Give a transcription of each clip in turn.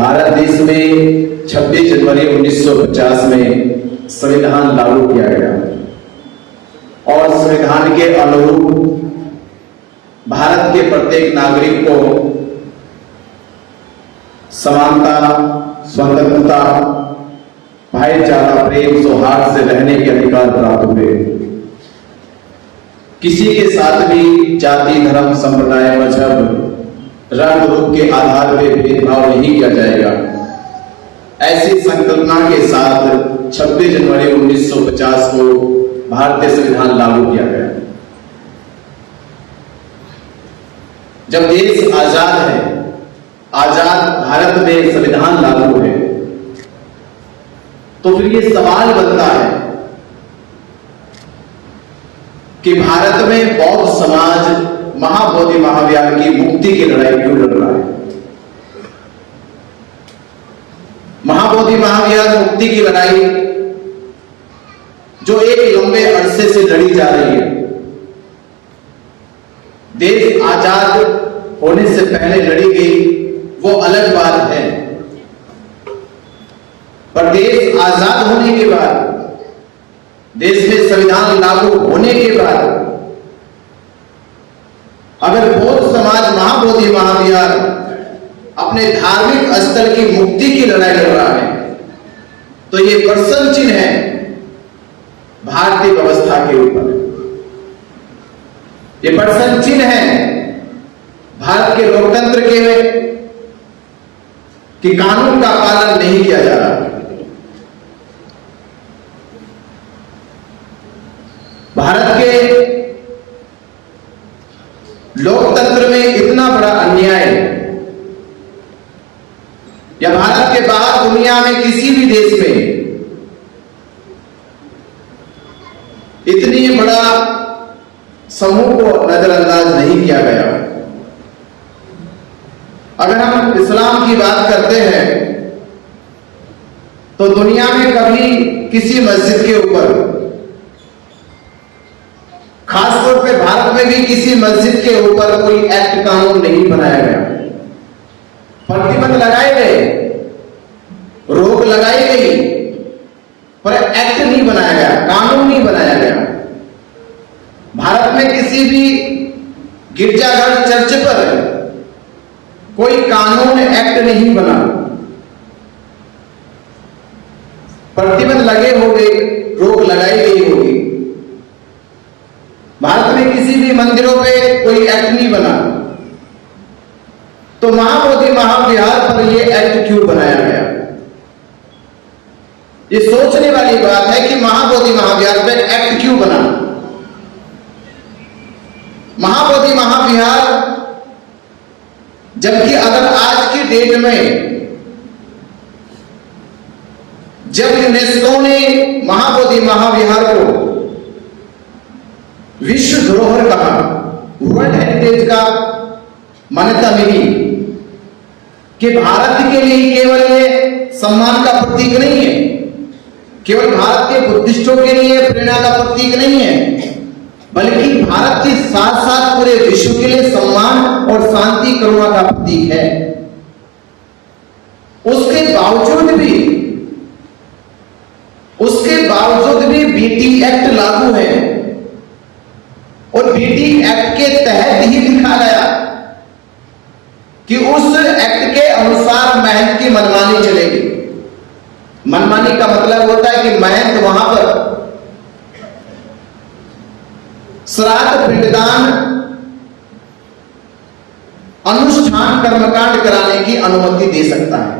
भारत देश में 26 जनवरी 1950 में संविधान लागू किया गया और संविधान के अनुरूप भारत के प्रत्येक नागरिक को समानता, स्वतंत्रता, भाईचारा, प्रेम, सौहार्द से रहने के अधिकार प्राप्त हुए। किसी के साथ भी जाति, धर्म, संप्रदाय, मजहब, रंग, रूप के आधार पर भेदभाव नहीं किया जाएगा। ऐसी संकल्पना के साथ 26 जनवरी 1950 को भारतीय संविधान लागू किया गया। जब देश आजाद है, आजाद भारत में संविधान लागू है, तो फिर ये सवाल बनता है कि भारत में बौद्ध समाज महाबोधि महावीर की मुक्ति की लड़ाई क्यों लड़ रहा है। महाबोधि महावीर मुक्ति की लड़ाई जो एक लंबे अरसे से लड़ी जा रही है, देश आजाद होने से पहले लड़ी गई वो अलग बात है, पर देश आजाद होने के बाद, देश में संविधान लागू होने के बाद अगर बौद्ध समाज महाबोधि महावीर अपने धार्मिक स्थल की मुक्ति की लड़ाई लड़ रहा है, तो ये प्रश्न चिन्ह है भारतीय व्यवस्था के ऊपर। ये प्रश्न चिन्ह है भारत के लोकतंत्र के कि कानून का पालन नहीं किया जा रहा। भारत के लोकतंत्र में इतना बड़ा अन्याय, या भारत के बाहर दुनिया में किसी भी देश में इतनी बड़ा समूह को नजरअंदाज नहीं किया गया। अगर हम इस्लाम की बात करते हैं तो दुनिया में कभी किसी मस्जिद के ऊपर, खासतौर पे भारत में भी किसी मस्जिद के ऊपर कोई एक्ट, कानून नहीं बनाया गया। प्रतिबंध लगाए गए, रोक लगाई गई, पर एक्ट नहीं बनाया गया, कानून नहीं बनाया गया। भारत में किसी भी गिरजाघर, चर्च पर कोई कानून, एक्ट नहीं बना। प्रतिबंध लगे होंगे, रोक लगाई गई होगी। भारत में किसी भी मंदिरों पे कोई एक्ट नहीं बना, तो महाबोधि महावीर पर यह एक्ट क्यों बनाया गया? ये सोचने वाली बात है कि महाबोधि महावीर पे एक्ट क्यों बना। महाबोधि महावीर, जबकि अगर आज की डेट में जब यूनेस्को ने महाबोधि महावीर को विश्व धरोहर कहा, वर्ल्ड हेरिटेज का मान्यता मिली कि भारत के लिए केवल ये सम्मान का प्रतीक नहीं है, केवल भारत के बुद्धिस्टों के लिए प्रेरणा का प्रतीक नहीं है, बल्कि भारत के साथ साथ पूरे विश्व के लिए सम्मान और शांति, करुणा का प्रतीक है। उसके बावजूद भी बीटी एक्ट लागू है, और बीटी एक्ट के तहत ही लिखा गया कि उस एक्ट के अनुसार महंत की मनमानी चलेगी। मनमानी का मतलब होता है कि महंत वहां पर श्राद्ध, पिंडदान, अनुष्ठान, कर्मकांड कराने की अनुमति दे सकता है।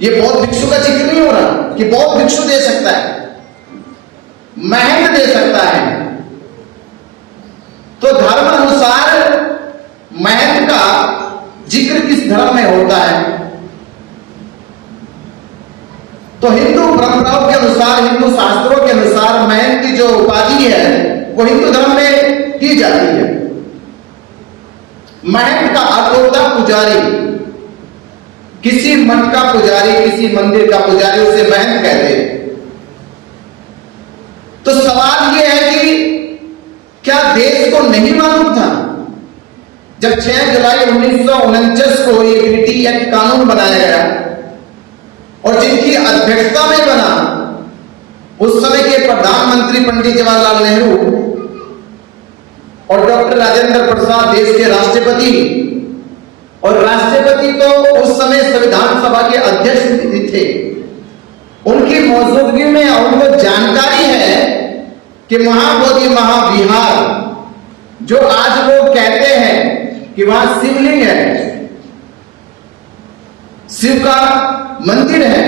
यह बौद्ध भिक्षु का जिक्र नहीं हो रहा कि बौद्ध भिक्षु दे सकता है, महंत दे सकता है। तो धर्म अनुसार महंत का जिक्र किस धर्म में होता है? तो हिंदू परंपराओं के अनुसार, हिंदू शास्त्रों के अनुसार महंत की जो उपाधि है वो हिंदू धर्म में दी जाती है। महंत का अर्थ होता है पुजारी। किसी मठ का पुजारी, किसी मंदिर का पुजारी, उसे महंत कहते हैं। तो सवाल यह है कि क्या देश को नहीं मालूम था जब 6 जुलाई 1949 को ये पीटी एक्ट कानून बनाया गया और जिनकी अध्यक्षता में बना उस समय के प्रधानमंत्री पंडित जवाहरलाल नेहरू और डॉक्टर राजेंद्र प्रसाद देश के राष्ट्रपति, और राष्ट्रपति तो उस समय संविधान सभा के अध्यक्ष भी थे, उनकी मौजूदगी में उनको जानकारी है कि महाबोधि महाविहार जो आज लोग कहते हैं कि वहां शिवलिंग है, शिव का मंदिर है,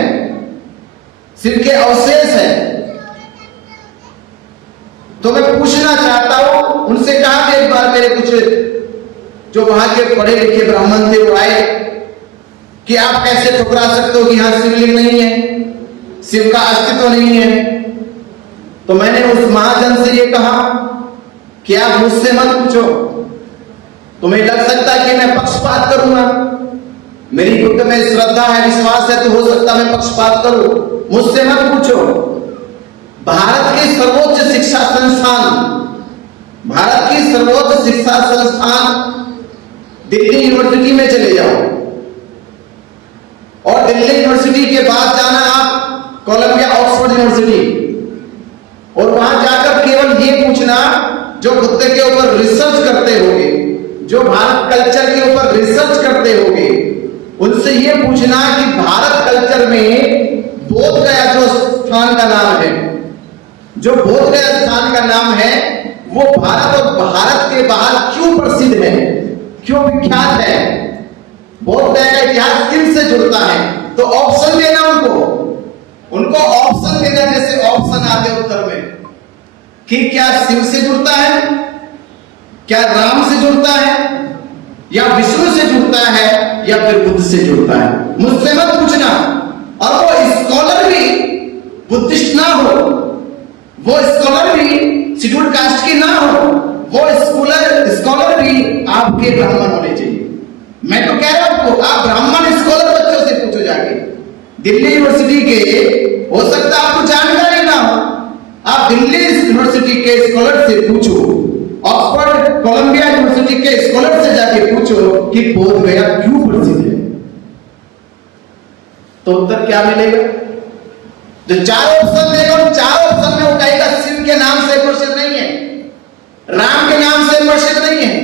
शिव के अवशेष है। तो मैं पूछना चाहता हूं, उनसे कहा कि एक बार मेरे कुछ जो वहां के पढ़े लिखे ब्राह्मण थे वो आए कि आप कैसे ठुकरा सकते हो कि यहां शिवलिंग नहीं है, शिव का अस्तित्व नहीं है। तो मैंने उस महाजन से ये कहा कि आप मुझसे मत पूछो, तुम्हें लग सकता है कि मैं पक्षपात करूंगा, मेरी खुद में श्रद्धा है, विश्वास है, तो हो सकता मैं पक्षपात करूं, मुझसे मत पूछो। भारत के सर्वोच्च शिक्षा संस्थान, भारत की सर्वोच्च शिक्षा संस्थान दिल्ली यूनिवर्सिटी में चले जाओ और दिल्ली यूनिवर्सिटी के बाद जाना आप कोलंबिया ऑक्सफोर्ड यूनिवर्सिटी, और वहां जाकर केवल ये पूछना, जो बुद्ध के ऊपर रिसर्च करते होंगे, जो भारत कल्चर के ऊपर रिसर्च करते होंगे, उनसे ये पूछना कि भारत कल्चर में बोध गया जो स्थान का नाम है, जो बोध गया स्थान का नाम है, वो भारत और भारत के बाहर क्यों प्रसिद्ध है, क्यों विख्यात है, बोध गया का इतिहास किन से जुड़ता है। तो ऑप्शन देना उनको ऑप्शन देना, जैसे ऑप्शन आते उत्तर में कि क्या शिव से जुड़ता है, क्या राम से जुड़ता है, या विष्णु से जुड़ता है, या फिर बुद्ध से जुड़ता है। मुझसे मत पूछना। और वो स्कॉलर भी बुद्धिस्ट ना हो, वो स्कॉलर भी शेड्यूल कास्ट की ना हो, वो स्कॉलर भी आपके ब्राह्मण होने चाहिए। मैं तो कह रहा हूं आप ब्राह्मण स्कॉलर बच्चों से पूछो जाके, दिल्ली यूनिवर्सिटी के, हो सकता है आपको जानकारी ना हो, आप दिल्ली यूनिवर्सिटी के स्कॉलर से पूछो, ऑक्सफोर्ड कोलंबिया यूनिवर्सिटी के स्कॉलर से जाके पूछो कि बोध गया क्यों प्रसिद्ध है, तो उत्तर क्या मिलेगा। जो 4 ऑप्शन देगा, 4 ऑप्शन में वो कहेगा शिव के नाम से प्रसिद्ध नहीं है, राम के नाम से प्रसिद्ध नहीं है,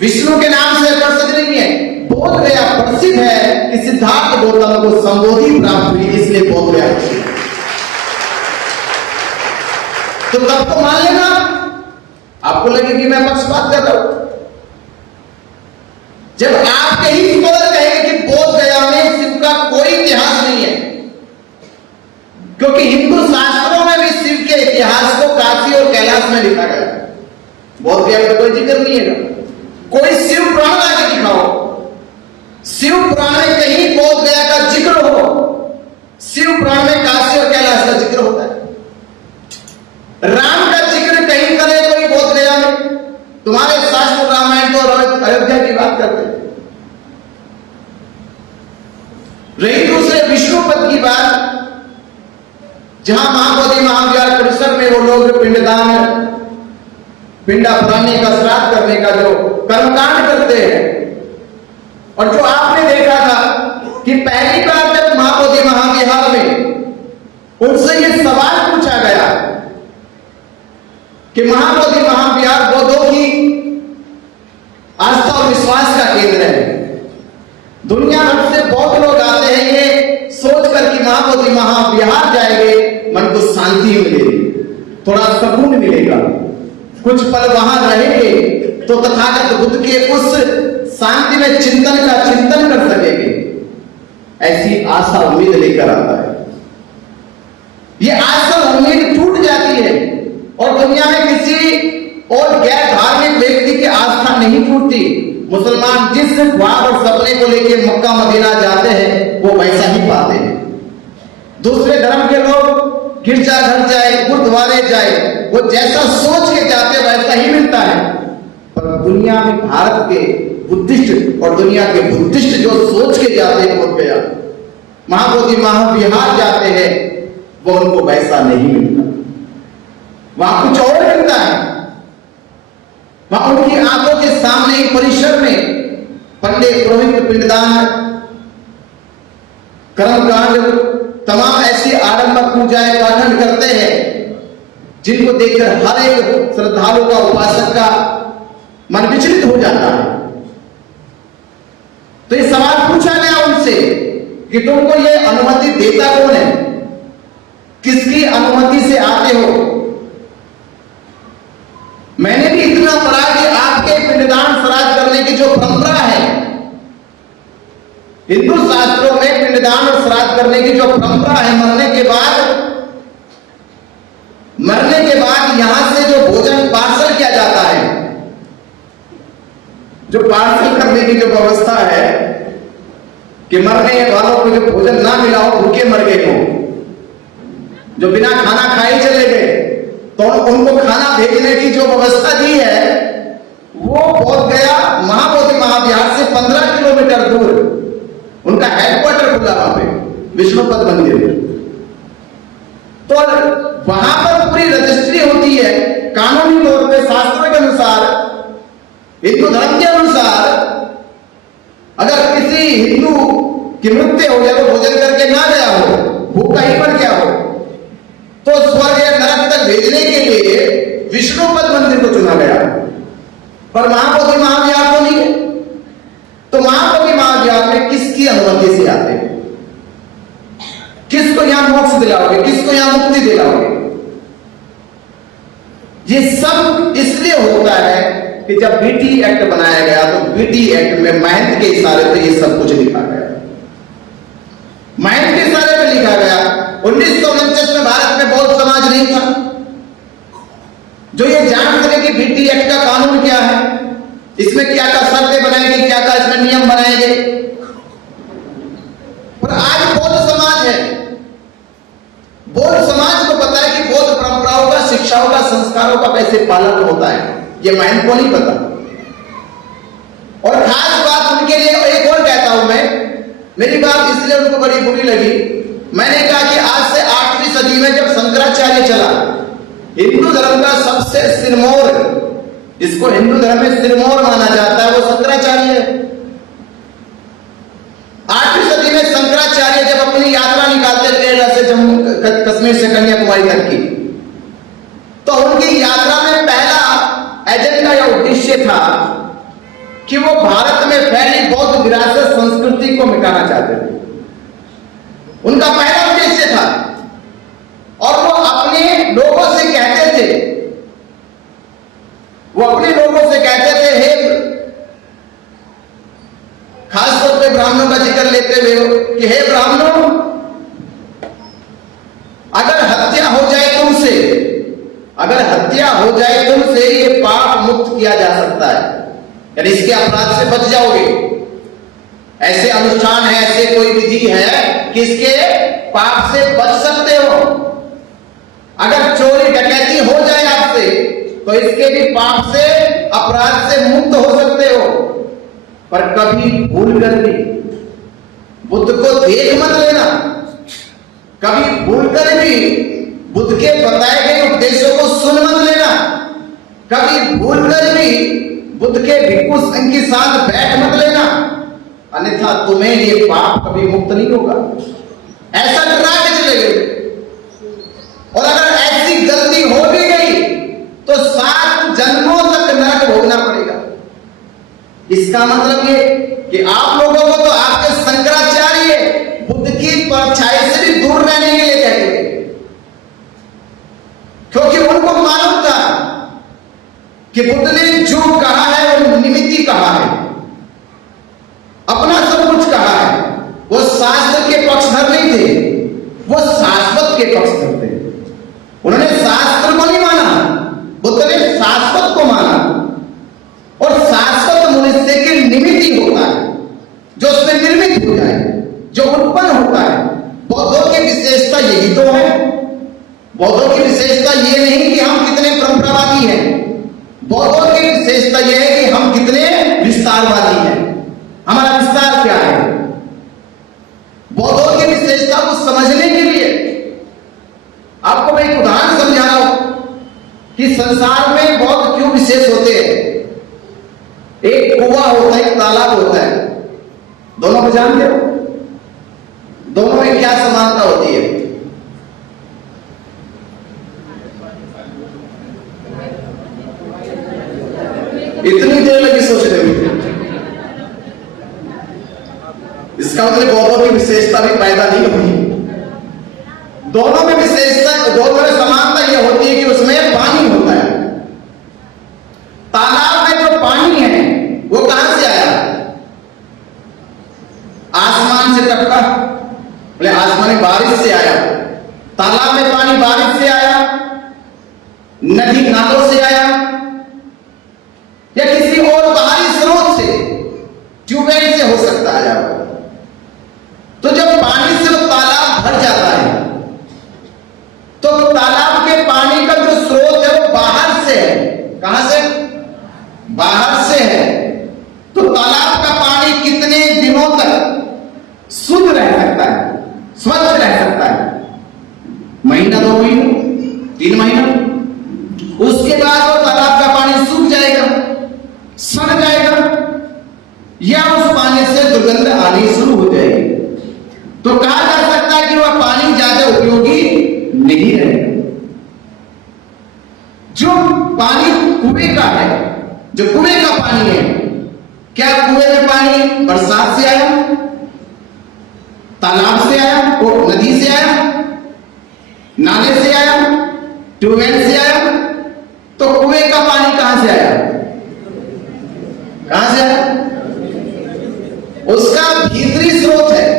विष्णु के नाम से प्रसिद्ध नहीं है, बोध गया प्रसिद्ध है कि सिद्धार्थ गौतम को संबोधि प्राप्त हुई, इसलिए बोध गया। तो तब तो मान लेना, आपको लगे कि मैं पक्षपात कर रहा हूं। जब आपके ही स्कॉलर कहेंगे कि बोध गया में शिव का कोई इतिहास नहीं है, क्योंकि हिंदू शास्त्रों में भी शिव के इतिहास को काशी और कैलाश में लिखा गया है, बोध गया का कोई जिक्र नहीं है। कोई शिव पुराण आगे दिखाओ, शिव पुराण में कहीं बोध गया का जिक्र हो, शिव पुराण में काशी और कैलाश का जिक्र होता है, राम का जिक्र कहीं करे कोई बोध गया में, तुम्हारे शास्त्र रामायण तो अयोध्या की बात करते हैं। रही दूसरे विष्णु पद की बात, जहां महाबोधि महाविहार परिसर में वो लोग पिंडा पुराने का श्राद्ध करने का जो कर्मकांड करते हैं, और जो आपने देखा था कि पहली बार जब महाबोधि महाविहार में उनसे ये सवाल पूछा गया कि महाबोधि महाविहार बौद्धों की आस्था और विश्वास का केंद्र है, दुनिया भर से बहुत लोग आते हैं ये सोचकर कि महाबोधि महाविहार जाएंगे, मन को शांति मिलेगी, थोड़ा सुकून मिलेगा, कुछ पल वहां रहेंगे तो तथागत बुद्ध के उस शांति में चिंतन कर सकेंगे, ऐसी आशा उम्मीद लेकर आता है। ये आशा उम्मीद टूट जाती है और दुनिया में किसी और गैर धार्मिक व्यक्ति की आस्था नहीं टूटती। मुसलमान जिस ख्वाब और सपने को लेकर मक्का मदीना जाते हैं वो वैसा ही पाते हैं। दूसरे धर्म के लोग गिरजा घर जाए, गुरुद्वारे जाए, वो जैसा सोच के जाते वैसा ही मिलता है। पर दुनिया में भारत के बुद्धिस्ट और दुनिया के बुद्धिस्ट जो सोच के जाते हैं बोध गया महाबोधि महाविहार जाते हैं, वो उनको वैसा नहीं मिलता, वहां कुछ और मिलता है। वहां उनकी आंखों के सामने एक परिसर में पंडित पुरोहित पिंडदान, कर्मकांड, तमाम ऐसी आडंबर पूजाएं पाठन करते हैं जिनको देखकर हर एक श्रद्धालु का, उपासक का मन विचलित हो जाता है। तो ये सवाल पूछा गया उनसे कि तुमको ये अनुमति देता कौन है, किसकी अनुमति से आते हो? मैंने भी इतना पढ़ा कि आपके पिंडदान श्राद्ध करने की जो परंपरा है, हिंदू शास्त्रों में पिंडदान और श्राद्ध करने की जो परंपरा है, मरने के बाद यहां से जो भोजन पार्सल किया जाता है, जो पार्सल करने की जो व्यवस्था है कि मरने वालों को जो भोजन ना मिला हो, भूखे मर गए हो, जो बिना खाना खाए चले गए, तो उनको खाना भेजने की जो व्यवस्था दी है वो बोध गया महाबोधि महाविहार से 15 किलोमीटर दूर उनका हेडक्वार्टर खुला वहां पे विष्णुपद मंदिर। तो वहां पर पूरी रजिस्ट्री होती है कानूनी तौर पे, शास्त्रों के अनुसार, हिंदू धर्म के अनुसार। अगर किसी हिंदू की मृत्यु हो जाए, तो भोजन करके ना गया हो, भूखा ही मर गया हो, तो स्वर्ग या नरक तक भेजने के लिए विष्णुपद मंदिर को चुना गया, पर महाबोधि महाविहार को नहीं है। तो महाबोधि महाविहार में किसकी अनुमति से आते हैं? किसको यहां मोक्ष दिलाओगे, किसको यहां मुक्ति दिलाओगे? ये सब इसलिए होता है कि जब बीटी एक्ट बनाया गया, तो बीटी एक्ट में महंत के इशारे पे ये सब कुछ लिखा गया। महंत के इशारे पे लिखा गया। 1949 में भारत में बौद्ध समाज नहीं था जो ये जान सके कि बीटी एक्ट का कानून क्या है, इसमें क्या क्या शर्तें बनाएंगे, क्या क्या इसमें नियम बनाएंगे। पर आज बौद्ध समाज है, बौद्ध समाज को पता है कि बौद्ध परंपराओं का, शिक्षाओं का, संस्कारों का कैसे पालन होता है, ये महंत को नहीं पता। और खास बात उनके लिए एक और कहता हूं मैं, मेरी बात इसलिए उनको बड़ी बुरी लगी। मैंने कहा कि आज से 8वीं सदी में जब शंकराचार्य चला, हिंदू धर्म का सबसे सिरमौर, इसको हिंदू धर्म में सिरमौर माना जाता है, वो शंकराचार्य है। 8वीं सदी में शंकराचार्य जब अपनी यात्रा निकालते केरला से जम्मू कश्मीर से कन्याकुमारी तक की, तो उनकी यात्रा में पहला एजेंडा या उद्देश्य था कि वो भारत में फैली बौद्ध विरासत संस्कृति को मिटाना चाहते थे। उनका पहला उद्देश्य था। और वो अपने लोगों से कहते थे, हे, खासतौर पे ब्राह्मणों का जिक्र लेते हुए कि हे ब्राह्मणों, अगर हत्या हो जाए तुमसे, ये पाप मुक्त किया जा सकता है, यानी इसके अपराध से बच जाओगे। ऐसे अनुष्ठान है, ऐसे कोई विधि है कि इसके पाप से बच सकते हो। अगर चोरी डकैती हो जाए आपसे, तो इसके भी पाप से, अपराध से मुक्त हो सकते हो। पर कभी भूल कर भी बुद्ध को देख मत लेना, कभी भूल कर भी बुद्ध के बताए गए उपदेशों को सुन मत लेना, कभी भूल कर भी बुद्ध के भिक्षु संघ के साथ बैठ मत लेना, अन्यथा तुम्हें ये पाप कभी मुक्त नहीं होगा। ऐसा डरा के चले गए। और अगर ऐसी गलती हो भी गई तो 7 जन्मों तक नरक भोगना पड़ेगा। इसका मतलब ये कि आप लोगों को तो आपके शंकराचार्य बुद्ध की परछाई से भी दूर रहने के लिए कहते थे, क्योंकि उनको मालूम था कि बुद्ध ने जो कहा है वो निमित्ती कहा है, अपना सब कुछ कहा है। वो शास्त्र के पक्षधर नहीं थे, वो शाश्वत के पक्षधर थे। उन्होंने शास्त्र को नहीं माना, बुद्ध ने शाश्वत को माना। और शाश्वत मनुष्य की निमित्ती होता है, जो उसमें निर्मित हो जाए, जो उत्पन्न होता है। बौद्धों की विशेषता यही तो है। बौद्धों की विशेषता ये नहीं कि हम कितने परंपरावादी हैं, बौद्धों की विशेषता यह है कि हम कितने विस्तारवादी हैं। हमारा विस्तार क्या है? बौद्धों की विशेषता को समझने के लिए आपको मैं एक उदाहरण समझा रहा हूं। कि संसार में बहुत क्यों विशेष होते हैं। एक कुआं होता है, एक तालाब होता है, दोनों को जानते हो? दोनों में क्या समानता होती है? इतनी देर लगी सोचने में, इसका मतलब पौधों की विशेषता भी पैदा नहीं हुई। दोनों में विशेषता, दोनों में समानता यह होती है कि उसमें पानी होता है। तालाब में जो पानी है वो कहां से आया? आसमान से टपका, बोले आसमानी बारिश से आया। तालाब में पानी बारिश से आया, नदी नालों से आया, या किसी और बाहरी स्रोत से, ट्यूबवेल से हो सकता है। तो जब पानी से वो तालाब भर जाता है तो तालाब के पानी का जो स्रोत है वो बाहर से है। कहां से? बाहर से है। तो तालाब का पानी कितने दिनों तक शुद्ध रह सकता है, स्वच्छ रह सकता है? महीना, 2 महीने, 3 महीना। उसके बाद वो तालाब का पानी सूख जाएगा, सड़ जाएगा, या उस पानी से दुर्गंध आनी शुरू हो जाएगी। तो कहा जा सकता है कि वह पानी ज्यादा उपयोगी नहीं रहेगा। जो पानी कुएं का है, जो कुएं का पानी है, क्या कुएं में पानी बरसात से आया, तालाब से आया, वो नदी से आया, नाले से आया, ट्यूबवेल से आया? तो कुएं का पानी कहां से आया? कहां से आया? उसका भीतरी स्रोत है।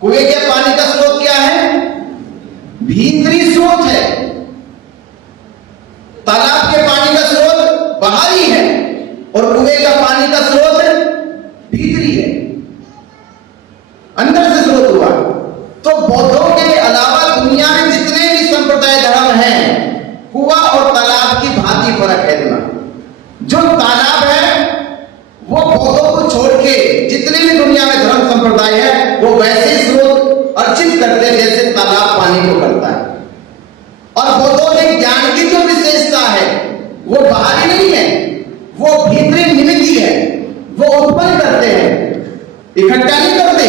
कुएं के पानी का स्रोत क्या है? भीतरी स्रोत है। तालाब के पानी का स्रोत बाहरी है और कुएं का पानी का स्रोत भीतरी है, अंदर से स्रोत हुआ। तो बौद्धों के अलावा दुनिया में जितने भी संप्रदाय धर्म हैं, कुआं और तालाब की भांति फर्क है इतना। जो तालाब है वो बौद्धों को छोड़ के जितने भी दुनिया में धर्म संप्रदाय है वो वैसे स्रोत अर्जित करते हैं जैसे तालाब पानी को करता है। और बौद्धों के ज्ञान की जो विशेषता है वो बाहरी नहीं है, वो भीतरी निमित्ती है। वो उत्पन्न करते हैं, इकट्ठा नहीं करते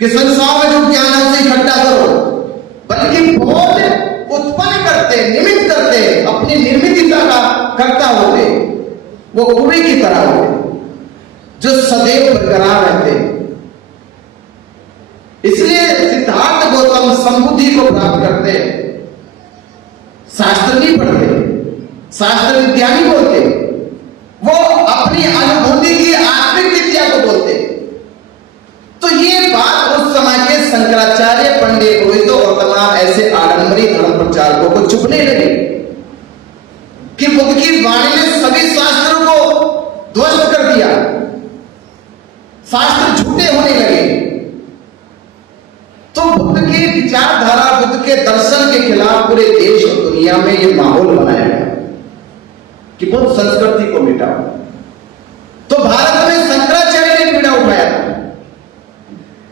कि संसार में जो ज्ञान है उसे इकट्ठा करो, बल्कि बहुत उत्पन्न करते, निमित्त करते, अपनी निर्मितता का कर्ता होते। वो कुएं की तरह होते जो सदैव बरकरार रहते। इसलिए सिद्धार्थ गौतम संबुद्धि को प्राप्त करते, शास्त्र नहीं पढ़ते, शास्त्र विद्या नहीं बोलते, वो अपनी अनुभूति की आत्मिक विद्या को बोलते। तो ये बात उस समय के शंकराचार्य, पंडित पुरोहितों और तमाम ऐसे आडंबरी धर्म प्रचारकों को चुभने लगे कि बुद्ध की वाणी ने सभी शास्त्रों को ध्वस्त कर दिया, शास्त्र झूठे होने लगे। तो बुद्ध की विचारधारा, बुद्ध के दर्शन के खिलाफ पूरे देश और दुनिया में यह माहौल बनाया गया कि बुद्ध संस्कृति को मिटाओ। तो भारत में शंकराचार्य ने पीड़ा उठाया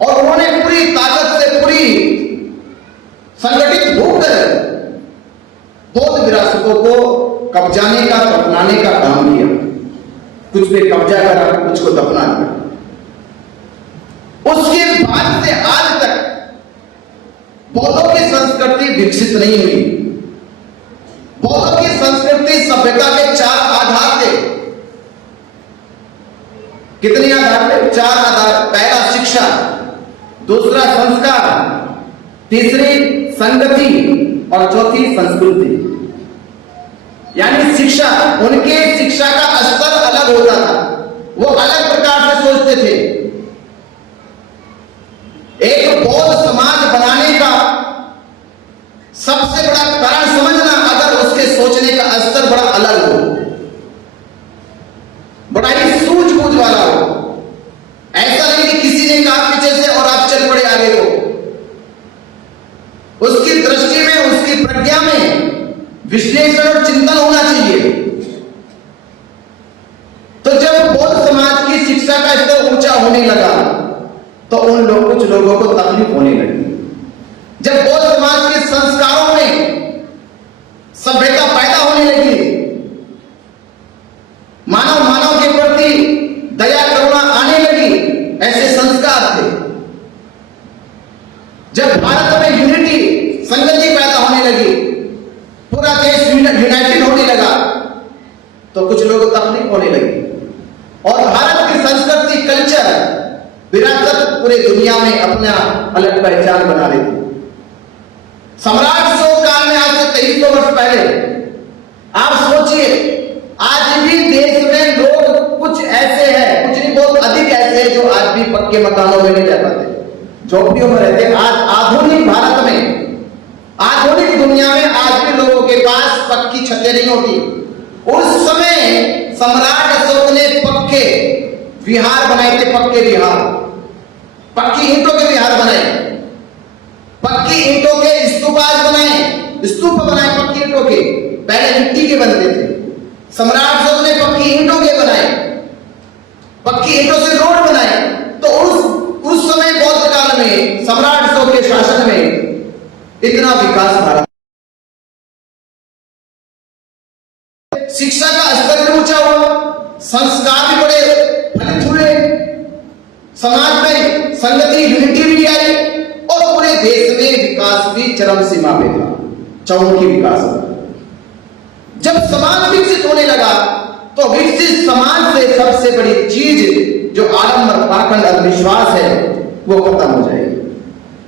और उन्होंने पूरी ताकत से, पूरी संगठित होकर बौद्ध विरासतों को कब्जाने का, दफनाने का काम किया। कुछ पे कब्जा करा, कुछ को दफना दिया। उसके बाद से आज तक बौद्धों की संस्कृति विकसित नहीं हुई। बौद्धों की संस्कृति सभ्यता के 4 आधार थे। कितने आधार थे? 4 आधार। पहला शिक्षा, दूसरा संस्कार, तीसरी संगति और चौथी संस्कृति। यानी शिक्षा, उनके शिक्षा का स्तर अलग होता था, वो अलग प्रकार से सोचते थे। एक बौद्ध समाज बनाने का सबसे बड़ा कारण समझना अगर उसके सोचने का स्तर बड़ा अलग हो, बड़ा ही सूझबूझ वाला हो। ऐसा नहीं कि किसी ने कहा पीछे से और आप चल पड़े आगे को। उसकी दृष्टि में, उसकी प्रज्ञा में विश्लेषण और चिंतन होना चाहिए। तो जब बौद्ध समाज की शिक्षा का स्तर ऊंचा होने लगा तो उन कुछ लोगों को तकलीफ होने लगी। जब बौद्ध समाज के संस्कारों में सभ्यता पैदा होने लगी, मानव मानव के प्रति दया करुणा आने लगी, ऐसे संस्कार थे। जब भारत में यूनिटी संगति पैदा होने लगी, पूरा देश यूनाइटेड होने लगा, तो कुछ लोग तकलीफ होने लगी और भारत की संस्कृति कल्चर विरासत पूरे दुनिया में अपना अलग पहचान बना लेती। सम्राट अशोक काल में आज से 2300 वर्ष पहले आप सोचिए, आज भी देश में लोग कुछ ऐसे हैं, कुछ नहीं बहुत अधिक ऐसे हैं जो आज भी पक्के मकानों में नहीं रह पाते, झोपड़ियों में रहते हैं। आज आधुनिक भारत में, आधुनिक दुनिया में आज भी लोगों के पास पक्की छतें नहीं होती। उस समय सम्राट अशोक ने पक्के विहार बनाए थे, पक्के विहार, पक्की ईंटों के विहार बनाए, पक्की ईंटों के स्तूपाज बनाए, स्तूप बनाए पक्की ईंटों के, पहले मिट्टी के बनते थे। सम्राट अशोक ने पक्की ईंटों के बनाए, पक्की ईंटों से रोड बनाए। तो उस समय बौद्ध काल में सम्राट अशोक के शासन में इतना विकास भारत, शिक्षा का स्तर भी ऊंचा हुआ, संस्कार भी बड़े फलित हुए, समाज में संगति यूनिटी भी आई और पूरे देश में विकास भी चरम सीमा पे था, चौमुखी विकास। जब समाज विकसित होने लगा तो विकसित समाज से सबसे बड़ी चीज जो आडंबर पाखंड अंधविश्वास है वो खत्म हो जाएगी,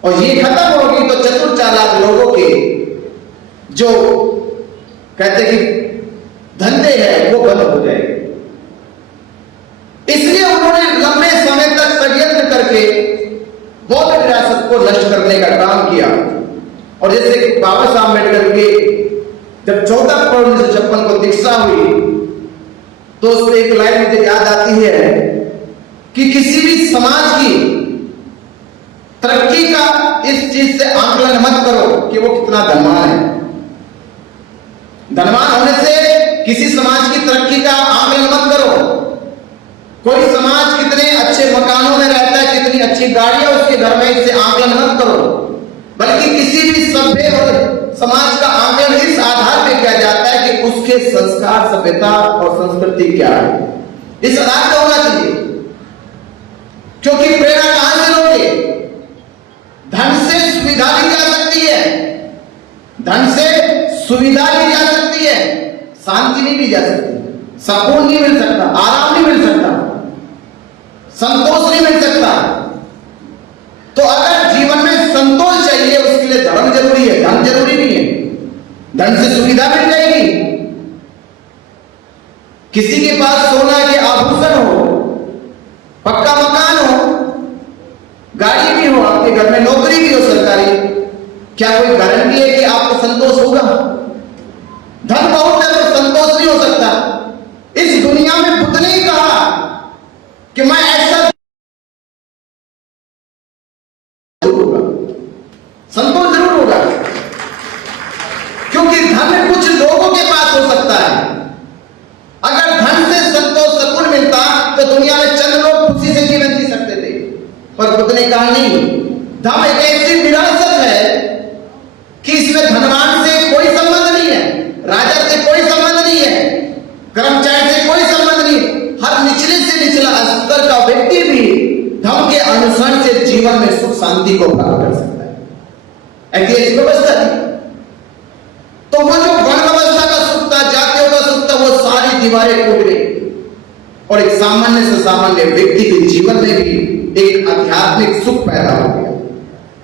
और ये खत्म होगी तो चतुर चालाक लोगों के जो कहते कि धंधे हैं वो बंद हो जाएंगे। इसलिए उन्होंने लंबे समय तक षड्यंत्र करके बौद्ध विरासत को नष्ट करने का काम किया। और जैसे बाबा साहब अम्बेडकर के जब 14 अक्टूबर 1956 को दीक्षा हुई तो उसमें एक लाइन मुझे याद आती है कि किसी भी समाज की तरक्की का इस चीज से आंकलन मत करो कि वो कितना धनवान है। धनवान होने से किसी समाज की तरक्की का आंकलन मत करो। कोई समाज कितने अच्छे मकानों में रहता है, कितनी अच्छी गाड़ियां उसके घर में, इससे आंकलन मत करो, बल्कि किसी भी सभ्य और समाज का आंकलन इस आधार पर किया जाता है कि उसके संस्कार, सभ्यता और संस्कृति क्या है, इस आधार पर होना चाहिए। क्योंकि प्रेरणा कहां से लोगे? धन से सुविधा ली जा सकती है, धन से सुविधा ली जा सकती है, शांति नहीं ली जा सकती, सुकून नहीं मिल सकता, आराम नहीं मिल सकता, संतोष नहीं मिल सकता। तो अगर जीवन में संतोष चाहिए उसके लिए धर्म जरूरी है, धन जरूरी नहीं है। धन से सुविधा मिल जाएगी, किसी के पास सोना के आभूषण हो, पक्का मकान हो, गाड़ी भी हो, आपके घर में नौकरी भी हो सरकारी, क्या कोई गारंटी है कि आपको संतोष होगा? धन बहुत है तो संतोष नहीं हो सकता। इस दुनिया में बुद्ध ने कहा कि मैं ऐसा होगा, संतोष जरूर होगा, क्योंकि धन कुछ लोगों के पास हो सकता है। अगर धन से संतोष सुकून मिलता तो दुनिया में चंद लोग खुशी से जीवन जी सकते थे, पर बुद्ध ने कहा नहीं, धन एक ऐसी विरासत है कि इसमें धनवान से कोई संबंध नहीं है, राजा से कोई संबंध नहीं है, कर्मचारी से कोई संबंध नहीं। हर निचले से निचला स्तर का व्यक्ति भी धर्म के अनुसरण से जीवन में सुख शांति को प्राप्त कर सकता है। ऐसी व्यवस्था थी। तो वो जो वर्ण व्यवस्था का सुख था, जातियों का सुख था, वो सारी दीवारें टूट गई और एक सामान्य से सामान्य व्यक्ति के जीवन में भी एक आध्यात्मिक सुख पैदा हो गया,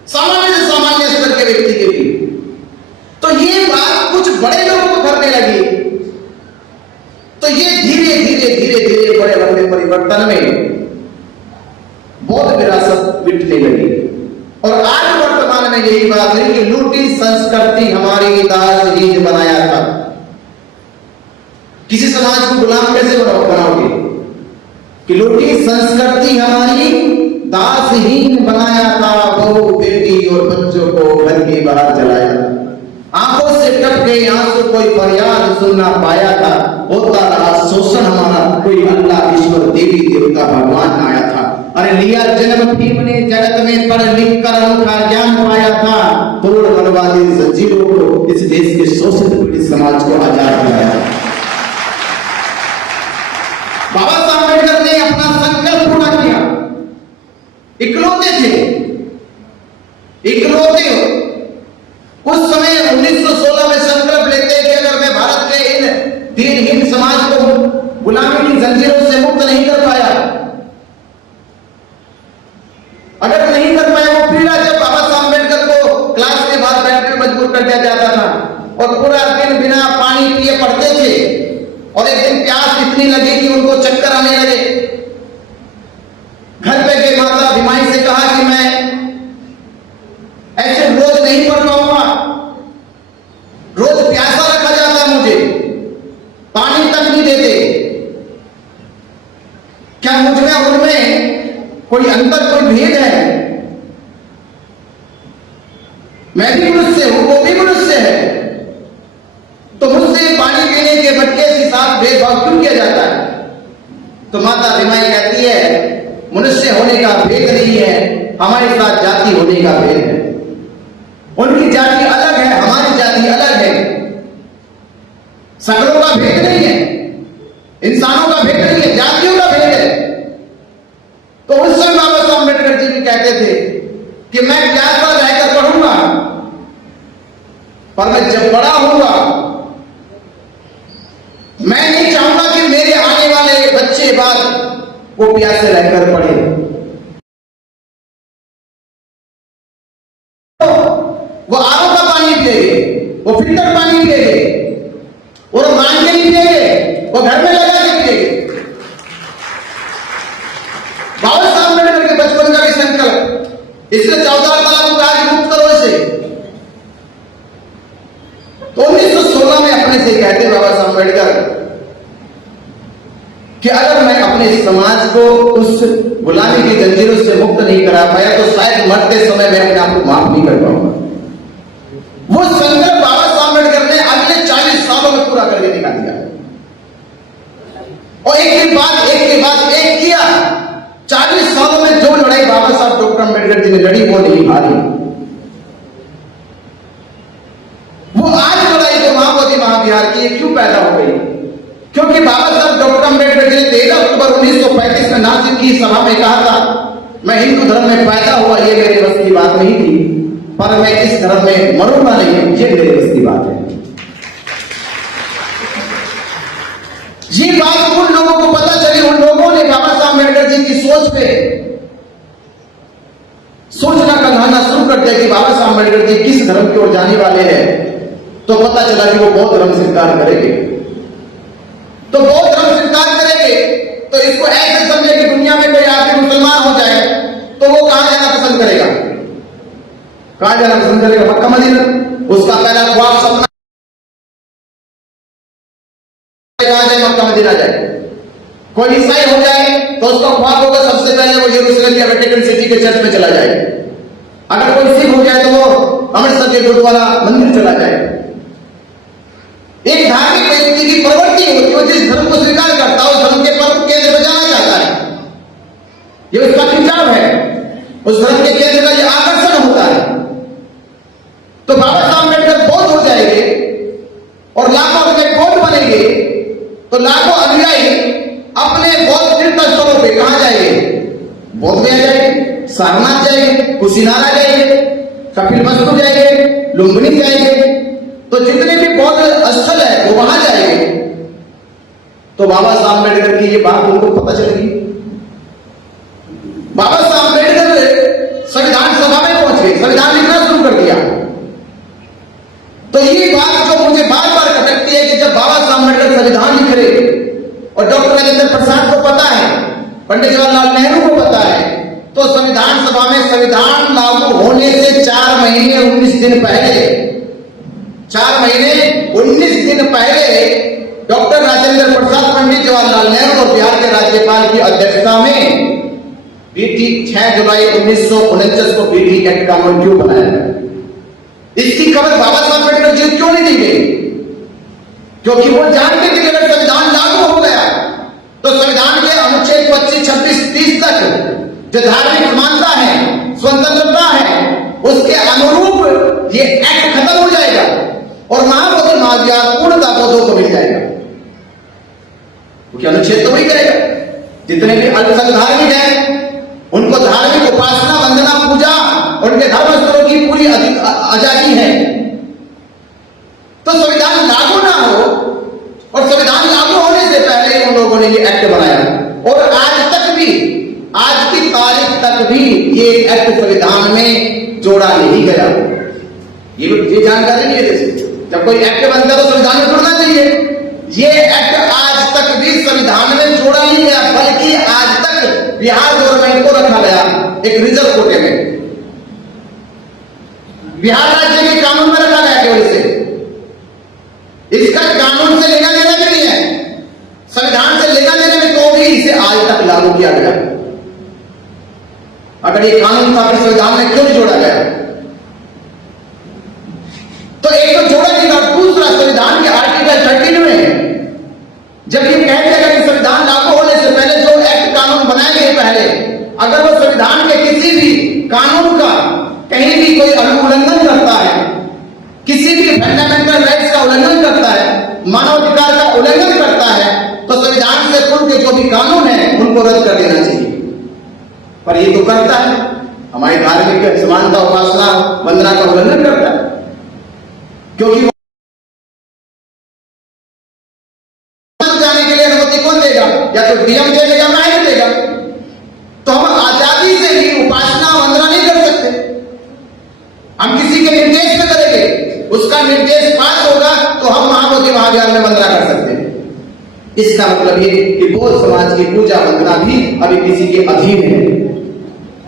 सामान्य से सामान्य स्तर के व्यक्ति के लिए। तो ये बात कुछ बड़े लोगों को करने लगी, तो ये धीरे धीरे धीरे धीरे बड़े लंबे परिवर्तन में बौद्ध विरासत मिटने लगी। और आज वर्तमान में यही बात है कि लूटी संस्कृति हमारी दासहीन बनाया था। किसी समाज को गुलाम कैसे बनाओगे कि लूटी संस्कृति हमारी दासहीन बनाया था, बहू बेटी और बच्चों को घर के बाहर जलाया था, आंखों से टप गए आंसू, कोई फरियाद सुनना पाया था, होता रहा शोषण हमारा, कोई अल्लाह ईश्वर देवी देवता भगवान आया था। अरे लिया जन्म भीम ने जगत में, पढ़ लिख कर अनोखा ज्ञान पाया था, तोड़ मनवा दी जंजीरों को, इस देश के शोषित पीड़ित समाज को आजाद बनाया। बाबा साहब अम्बेडकर ने अपना संकल्प पूरा किया। इकलौते थे, इकलौते उस समय 1916 में संकल्प लेते कि अगर मैं भारत के इन दीनहीन समाज को गुलामी की जंजीरों से मुक्त नहीं कर पाया, अगर नहीं कर पाया वो पीड़ा, जब बाबा साहब अम्बेडकर को क्लास के बाद बैठने में मजबूर कर दिया जाता था और पूरा दिन बिना पानी पिए पढ़ते थे, और एक दिन प्यास इतनी लगी कि उनको चक्कर आने लगे। घर पे गए, माता भीमाई से कहा कि मैं ऐसे रोज नहीं पढ़ पाऊंगा, रोज प्यासा रखा जाता है, मुझे पानी तक नहीं देते, क्या मुझ में और उनमें कोई अंतर, कोई भेद है? मैं भी मनुष्य हूं, वो भी मनुष्य है, तो मुझसे पानी पीने के बच्चे के साथ भेदभाव क्यों किया जाता है? तो माता भीमाई कहती है मनुष्य होने का भेद नहीं है, हमारे साथ जाति होने का भेद है। उनकी जाति अलग है, हमारी जाति अलग है, सकलों का भेद नहीं है, इंसानों का भेद नहीं है, जातियों का भेद है। तो उस समय बाबा साहब अम्बेडकर जी भी कहते थे कि मैं प्यासा रहकर पढ़ूंगा, पर मैं जब बड़ा होऊंगा मैं नहीं चाहूंगा कि मेरे आने वाले बच्चे बाद वो प्यासे रहकर पढ़े। वो आरओ का पानी पिएंगे, वो फिल्टर पानी पिएंगे, वो मान के नहीं पिएंगे, वो घर में लगा के पिएंगे। बाबा साहब अम्बेडकर के बचपन का भी संकल्प, इसलिए 14 तालाबों को आज मुक्त करो इसे। तो 1916 में अपने से कहते बाबा साहब अम्बेडकर कि अगर मैं अपने समाज को उस गुलामी की जंजीरों से मुक्त नहीं करा पाया तो शायद मरते समय मैं अपने आप को माफ नहीं कर पाऊंगा। वो संकल्प बाबा साहब अम्बेडकर ने अगले 40 सालों में पूरा करके दिखा दिया, और एक के बाद एक किया। 40 सालों में जो लड़ाई बाबा साहब डॉक्टर अम्बेडकर जी ने लड़ी वो नहीं हारी। वो आज लड़ाई जो महाबोधि महाविहार की क्यों पैदा हो गई? क्योंकि बाबा साहब डॉक्टर अम्बेडकर जी ने 13 अक्टूबर 1935 में नासिक की सभा में कहा था, मैं हिंदू धर्म में पैदा हुआ, ये मेरे बस की बात नहीं थी, पर मैं इस धर्म में मरूंगा नहीं, ये मेरे बस की बात है। ये बात उन लोगों को पता चली, उन लोगों ने बाबा साहब अम्बेडकर जी की सोच पे सोचना कल्हाना शुरू कर दिया कि बाबा साहब अम्बेडकर जी किस धर्म की ओर जाने वाले हैं। तो पता चला कि वो बौद्ध धर्म स्वीकार करेंगे। तो बौद्ध धर्म स्वीकार करेंगे तो इसको ऐसे समझे कि दुनिया में कोई आदमी मुसलमान हो जाए तो वो कहां जाना पसंद करेगा? कहां जाना पसंद करेगा? Mecca Medina. उसका पहला ख्वाब सपना कहां जाए? मक्का मदीना जाए। कोई ईसाई हो जाए तो उसका ख्वाब होगा सबसे पहले वो यरूशलेम या वेटिकन सिटी के चर्च में चला जाए। अगर कोई सिख हो जाए तो वो अमृतसर के गुरुद्वारा मंदिर चला जाए। एक धार्मिक व्यक्ति की प्रवृत्ति होती है, जिस धर्म को स्वीकार करता है उस धर्म के प्रमुख केंद्र पर जाना चाहता है, ये उसका खिंचाव है, उस धर्म के केंद्र का ये आकर्षण होता है। तो बाबा साहब अम्बेडकर बौद्ध हो जाएंगे और लाखों अपने बौद्ध बनेंगे, तो लाखों अनुयायी अपने बौद्ध तीर्थ स्थलों पे कहां जाएंगे? बौद्ध में जाएंगे, सारनाथ जाएंगे, कुशीनारा जाएंगे, कपिलवस्तु जाएंगे, लुम्बिनी जाएंगे। तो जितने भी बौद्ध स्थल है वो वहां जाएंगे। तो बाबा साहब अम्बेडकर की ये बात उनको पता चलेगी। बाबा साहब अम्बेडकर संविधान सभा में पहुंच गए, संविधान लिखना शुरू कर दिया। तो ये बात जो मुझे बार बार खटकती है कि जब बाबा साहब अम्बेडकर संविधान लिख रहे और डॉक्टर राजेंद्र प्रसाद को पता है, पंडित जवाहरलाल नेहरू को पता है, तो संविधान सभा में संविधान लागू होने से 4 महीने 19 दिन पहले 4 महीने 19 दिन पहले डॉक्टर राजेंद्र प्रसाद, पंडित जवाहरलाल नेहरू और बिहार के राज्यपाल की अध्यक्षता में बीटी 6 जुलाई 1949 को बीटी एक्ट का अमल क्यों बनाया गया? इसकी खबर बाबा साहब अम्बेडकर जी क्यों नहीं दी गई? क्योंकि वो जानते थे कि अगर संविधान लागू हो गया तो संविधान के अनुच्छेद 25, 26, 30 तक जो धार्मिक समानता है, स्वतंत्रता है, उसके अनुरूप ये एक्ट खत्म हो जाएगा। और महाबोधि महाज्ञान पूर्णता बौद्धों को मिल जाएगा, क्योंकि अनुच्छेद तो वही करेगा। जितने भी अल्पसंख्यक धार्मिक हैं उनको धार्मिक उपासना, वंदना, पूजा और उनके धर्मस्थलों की पूरी आजादी है। तो संविधान लागू ना हो, और संविधान लागू होने से पहले उन लोगों ने ये एक्ट बनाया, और आज तक भी, आज की तारीख तक भी ये एक्ट संविधान में जोड़ा नहीं गया। ये जानकारी नहीं है जैसे जब कोई एक्ट बनता है तो संविधान में जोड़ना चाहिए। ये एक्ट आज तक भी संविधान में जोड़ा नहीं गया, बल्कि आज तक बिहार गवर्नमेंट को रखा गया एक रिजर्व कोटे में, बिहार राज्य के कानून में रखा गया केवल इसे। इसका कानून से लेना देना भी नहीं है, संविधान से लेना देना भी, तो भी इसे आज तक लागू किया गया। अगर ये कानून था फिर संविधान में क्यों नहीं जोड़ा गया? तो एक तो जोड़ा नहीं था, दूसरा संविधान के आर्टिकल 13 में जब ये कह दिया गया कि संविधान लागू होने से पहले जो एक्ट कानून बनाए गए पहले, अगर वो संविधान के किसी भी कानून का कहीं भी कोई उल्लंघन करता है, किसी भी फंडामेंटल राइट्स का उल्लंघन करता है, मानवाधिकार का उल्लंघन करता है, तो संविधान से पूर्व के जो भी कानून है उनको रद्द कर देना चाहिए। पर ये तो करता है, हमारी धार्मिक समानता, उपासना, वंदना का उल्लंघन करता है, क्योंकि जाने के लिए अनुमति कौन देगा? या तो डीएम देगा या नायक देगा। तो हम आजादी से भी उपासना, वंदना नहीं कर सकते, हम किसी के निर्देश में करेंगे, उसका निर्देश पास होगा तो हम महाबोधि महाविहार में वंदना कर सकते हैं। इसका मतलब ये कि बौद्ध समाज की पूजा वंदना भी अभी किसी के अधीन है।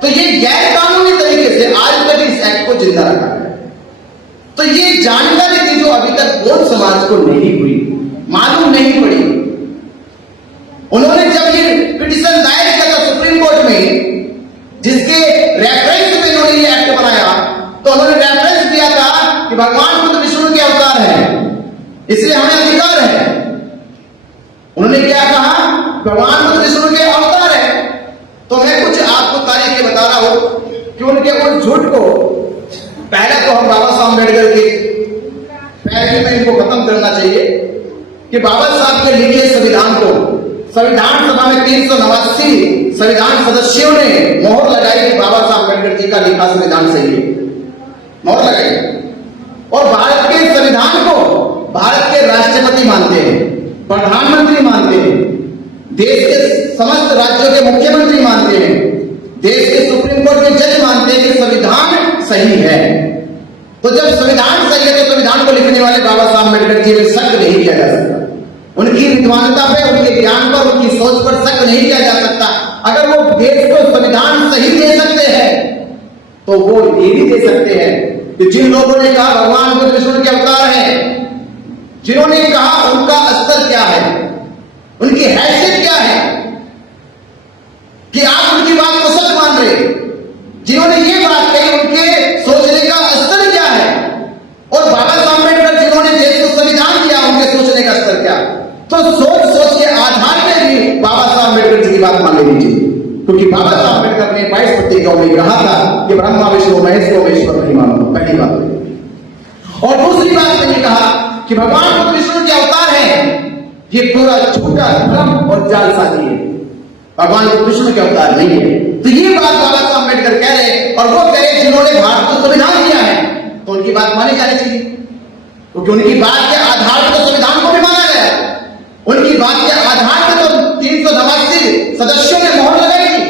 तो ये गैर कानूनी तरीके से आज तक इस एक्ट को जिंदा रखा है। तो ये जानकारी थी जो अभी तक बौद्ध समाज को नहीं हुई, मालूम नहीं पड़ी। उन्होंने जब ये पिटीशन दायर किया था सुप्रीम कोर्ट में, जिसके रेफरेंस में उन्होंने ये एक्ट बनाया, तो उन्होंने रेफरेंस दिया था कि भगवान बुद्ध विष्णु के अवतार है, इसलिए हमें अधिकार है। उन्होंने क्या कहा? भगवान बुद्ध विष्णु के अवतार है। तो मैं कुछ आपको तारीखें बता रहा हूं कि उनके उस झूठ को पहले तो हम बाबा साहब अम्बेडकर के पहले में इनको खत्म करना चाहिए कि बाबा साहब के लिखे संविधान को संविधान सभा में 389 संविधान सदस्यों ने मोहर लगाई कि बाबा साहब अम्बेडकर जी का लिखा संविधान सही है, मोहर लगाई। और भारत के संविधान को भारत के राष्ट्रपति मानते हैं, प्रधानमंत्री मानते हैं, देश के समस्त राज्यों के मुख्यमंत्री मानते हैं, देश के सुप्रीम कोर्ट के जज मानते हैं कि संविधान सही है। तो जब संविधान सही है तो संविधान को लिखने वाले बाबा साहब अम्बेडकर जी में शक नहीं किया जा सकता, उनकी विद्वानता पे, उनके ज्ञान पर, उनकी सोच पर शक नहीं किया जा सकता। अगर वो देश को संविधान सही दे सकते हैं तो वो ये भी दे सकते हैं कि जिन लोगों ने कहा भगवान बुद्ध विष्णु के अवतार है, जिन्होंने कहा उनका स्तर क्या है, उनकी हैसियत क्या है कि आप उनकी बात को सच मान रहे, जिन्होंने ये बात कही उनके सोचने का स्तर क्या है, और बाबा साहब अम्बेडकर जिन्होंने देश को संविधान दिया उनके सोचने का स्तर क्या। तो सोच के आधार पर भी बाबा साहब अम्बेडकर जी की बात मान लेनी चाहिए, क्योंकि बाबा साहब अम्बेडकर ने 22 पत्रिकाओं में कहा था कि ब्रह्मा विष्णु महेश को ईश्वर नहीं मानो, पहली बात। और दूसरी बात मैंने कहा कि भगवान बुद्ध विष्णु के अवतार है, ये पूरा झूठा भ्रम और जालसाजी है, भगवान बुद्ध विष्णु के अवतार नहीं है। तो ये बात बाबा साहब अम्बेडकर कह रहे, और वो कह रहे जिन्होंने भारत को संविधान दिया है तो उनकी बात मानी जानी चाहिए, क्योंकि उनकी बात के आधार पर तो संविधान को भी माना गया, उनकी बात के आधार पर तो 389 सदस्यों ने मोहर लगाई थी,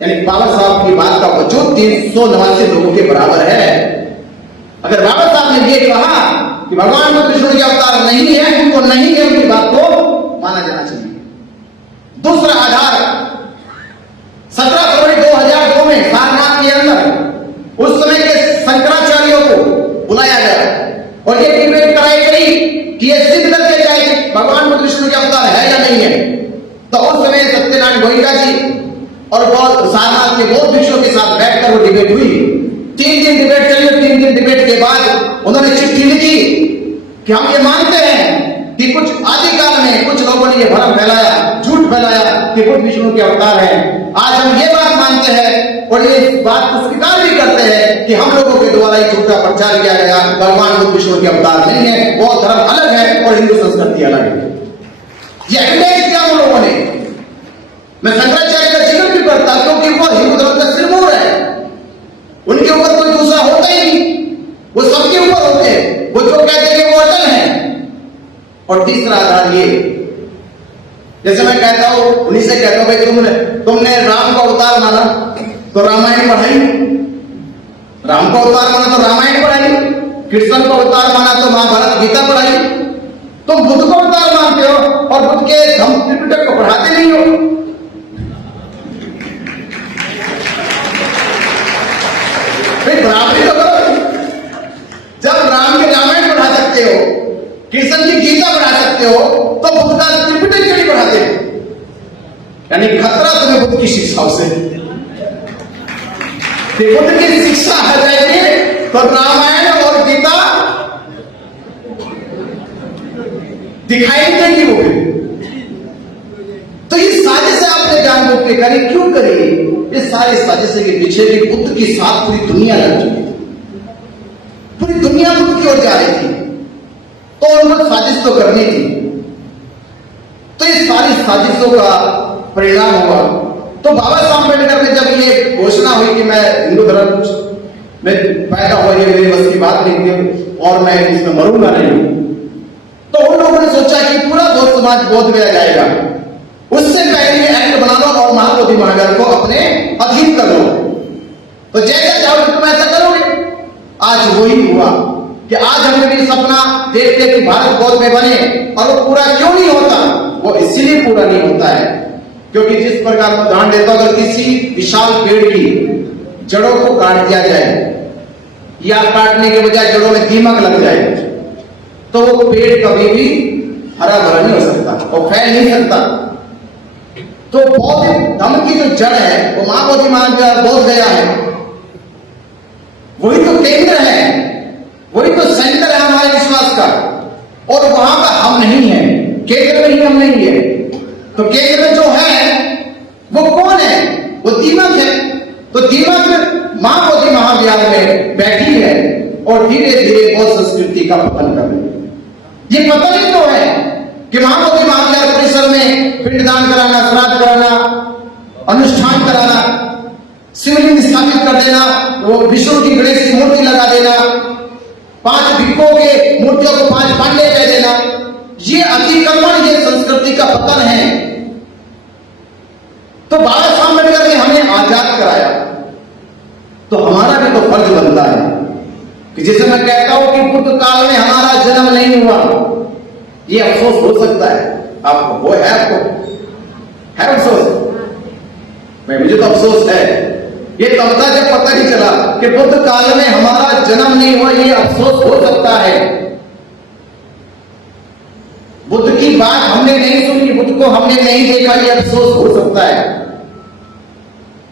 यानी बाबा साहब की बात का वजूद 389 लोगों के बराबर है। अगर बाबा साहब ने ये कहा कि भगवान बुद्ध विष्णु के अवतार नहीं है, उनको नहीं है, उनकी बात को माना जाना चाहिए। दूसरा आधार 17 फरवरी 2002 में सारनाथ के अंदर उस समय के शंकराचार्यों को बुलाया गया और ये डिबेट कराई गई कि ये सिद्ध करके जाए कि भगवान बुद्ध विष्णु के अवतार है या नहीं है। तो उस समय सत्यनारायण गोयनका जी और सारनाथ के बौद्ध भिक्षुओं के साथ बैठकर वो डिबेट हुई। 3 दिन डिबेट चली और 3 दिन डिबेट के बाद उन्होंने चिट्ठी लिखी कि हम ये मानते हैं कि कुछ आदिकाल में कुछ लोगों ने ये भ्रम फैलाया, झूठ फैलाया कि बुद्ध विष्णु के अवतार हैं। आज हम ये बात मानते हैं और ये बात को स्वीकार भी करते हैं कि हम लोगों के द्वारा ही झूठा प्रचार किया गया, भगवान बुद्ध विष्णु के अवतार नहीं है, वो धर्म अलग है और हिंदू संस्कृति अलग है। ये एविडेंस किया उन लोगों ने। मैं शंकराचार्य का जिक्र भी करता क्योंकि वो हिंदू धर्म का सिरमौर है, उनके ऊपर कोई दूसरा होता ही नहीं, वो सबके ऊपर होते हैं, वो जो कहते हैं वो अटल है। और तीसरा आधार ये, जैसे मैं कहता हूं, उन्हीं से कहता हूं भाई तुमने राम का अवतार माना तो रामायण पढ़ाई, राम का अवतार माना तो रामायण पढ़ाई, कृष्ण का अवतार माना तो महाभारत गीता पढ़ाई। तुम बुद्ध को अवतार मानते हो और बुद्ध के धम्म त्रिपिटक को पढ़ाते नहीं हो। भाई बराबरी तो करो। जब राम के रामायण पढ़ा सकते हो, कृष्ण की गीता पढ़ा सकते हो, तो बुद्ध का त्रिपिटक क्यों नहीं पढ़ाते? यानी खतरा तुम्हें बुद्ध की शिक्षाओं से। बुद्ध की शिक्षा आ जाएगी तो रामायण और गीता दिखाई नहीं देगी वो भी। तो ये साजिश आपने जानबूझ के करी, क्यों करी? ये सारी साजिश के पीछे भी बुद्ध की साथ पूरी दुनिया लग चुकी थी, पूरी दुनिया बुद्ध की ओर जा रही थी, तो उनको साजिश तो करनी थी। तो इस सारी साजिशों का परिणाम हुआ। तो बाबा साहब अम्बेडकर ने जब ये घोषणा हुई कि मैं हिंदू धर्म में पैदा हुआ, ये मेरे बस की बात नहीं थी और मैं इसमें मरूंगा नहीं, तो उन लोगों ने सोचा कि पूरा बौद्ध समाज बोध गया जाएगा, उससे पहले एक्ट बना लो और महाबोधि महावीर को अपने अधीन कर लो, तो जैसा चाहो तुम ऐसा करोगे। आज वही हुआ कि आज हमने भी सपना देखते कि भारत बौद्ध में बने, और वो पूरा क्यों नहीं होता? वो इसीलिए पूरा नहीं होता है क्योंकि जिस प्रकार मैं उदाहरण देता हूं, अगर किसी विशाल पेड़ की जड़ों को काट दिया जाए या काटने के बजाय जड़ों में दीमक लग जाए तो वो पेड़ कभी भी हरा भरा नहीं हो सकता, वो फैल नहीं सकता। तो बौद्ध धर्म की जो जड़ है वो महाबोधि महावीर बोध गया है, वही तो केंद्र है, वही तो सेंटर है हमारे विश्वास का, और वहां का हम नहीं है, केंद्र में ही हम नहीं है। तो केंद्र में जो है वो कौन है? वो दीमक है। तो दीमक महाबोधि महावीर में बैठी है और धीरे धीरे बौद्ध संस्कृति का पतन कर रही है। ये पतन ही तो है कि महाबोधि महावीर परिसर में पिंडदान कराना, श्राद्ध कराना, अनुष्ठान कराना, शिवलिंग स्थापित कर देना, वो विष्णु की गणेश की मूर्ति लगा देना, 5 भिक्षुओं के मूर्तियों को 5 पांडे कह देना, ये अतिक्रमण, ये संस्कृति का पतन है। तो बाबा साहब अम्बेडकर ने हमें आजाद कराया, तो हमारा भी तो फर्ज बनता है कि जैसे मैं कहता हूं कि बुद्ध काल में हमारा जन्म नहीं हुआ, ये अफसोस हो सकता है आपको, वो है आपको है अफसोस, मुझे तो अफसोस है। ये तब था जब पता नहीं चला कि बुद्ध काल में हमारा जन्म नहीं हुआ, ये अफसोस हो सकता है। बुद्ध की बात हमने नहीं सुनी, बुद्ध को हमने नहीं देखा, ये अफसोस हो सकता है।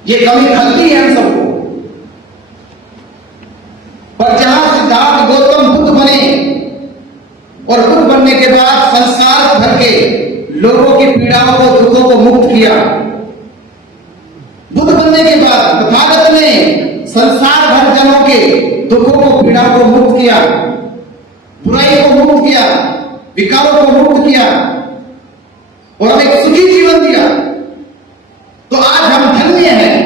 ये कमी खलती है हम सबको। पर जहां सिद्धार्थ गौतम बुद्ध बने और बुद्ध बनने के बाद संसार भर के लोगों की पीड़ाओं को, दुखों को मुक्त किया, बुद्ध बनने के बाद तथागत ने संसार भर जनों के दुखों को, पीड़ाओं को मुक्त किया, बुराई को मुक्त किया, विकारों को मुक्त किया और हमें एक सुखी जीवन दिया। तो आज हम धन्य हैं,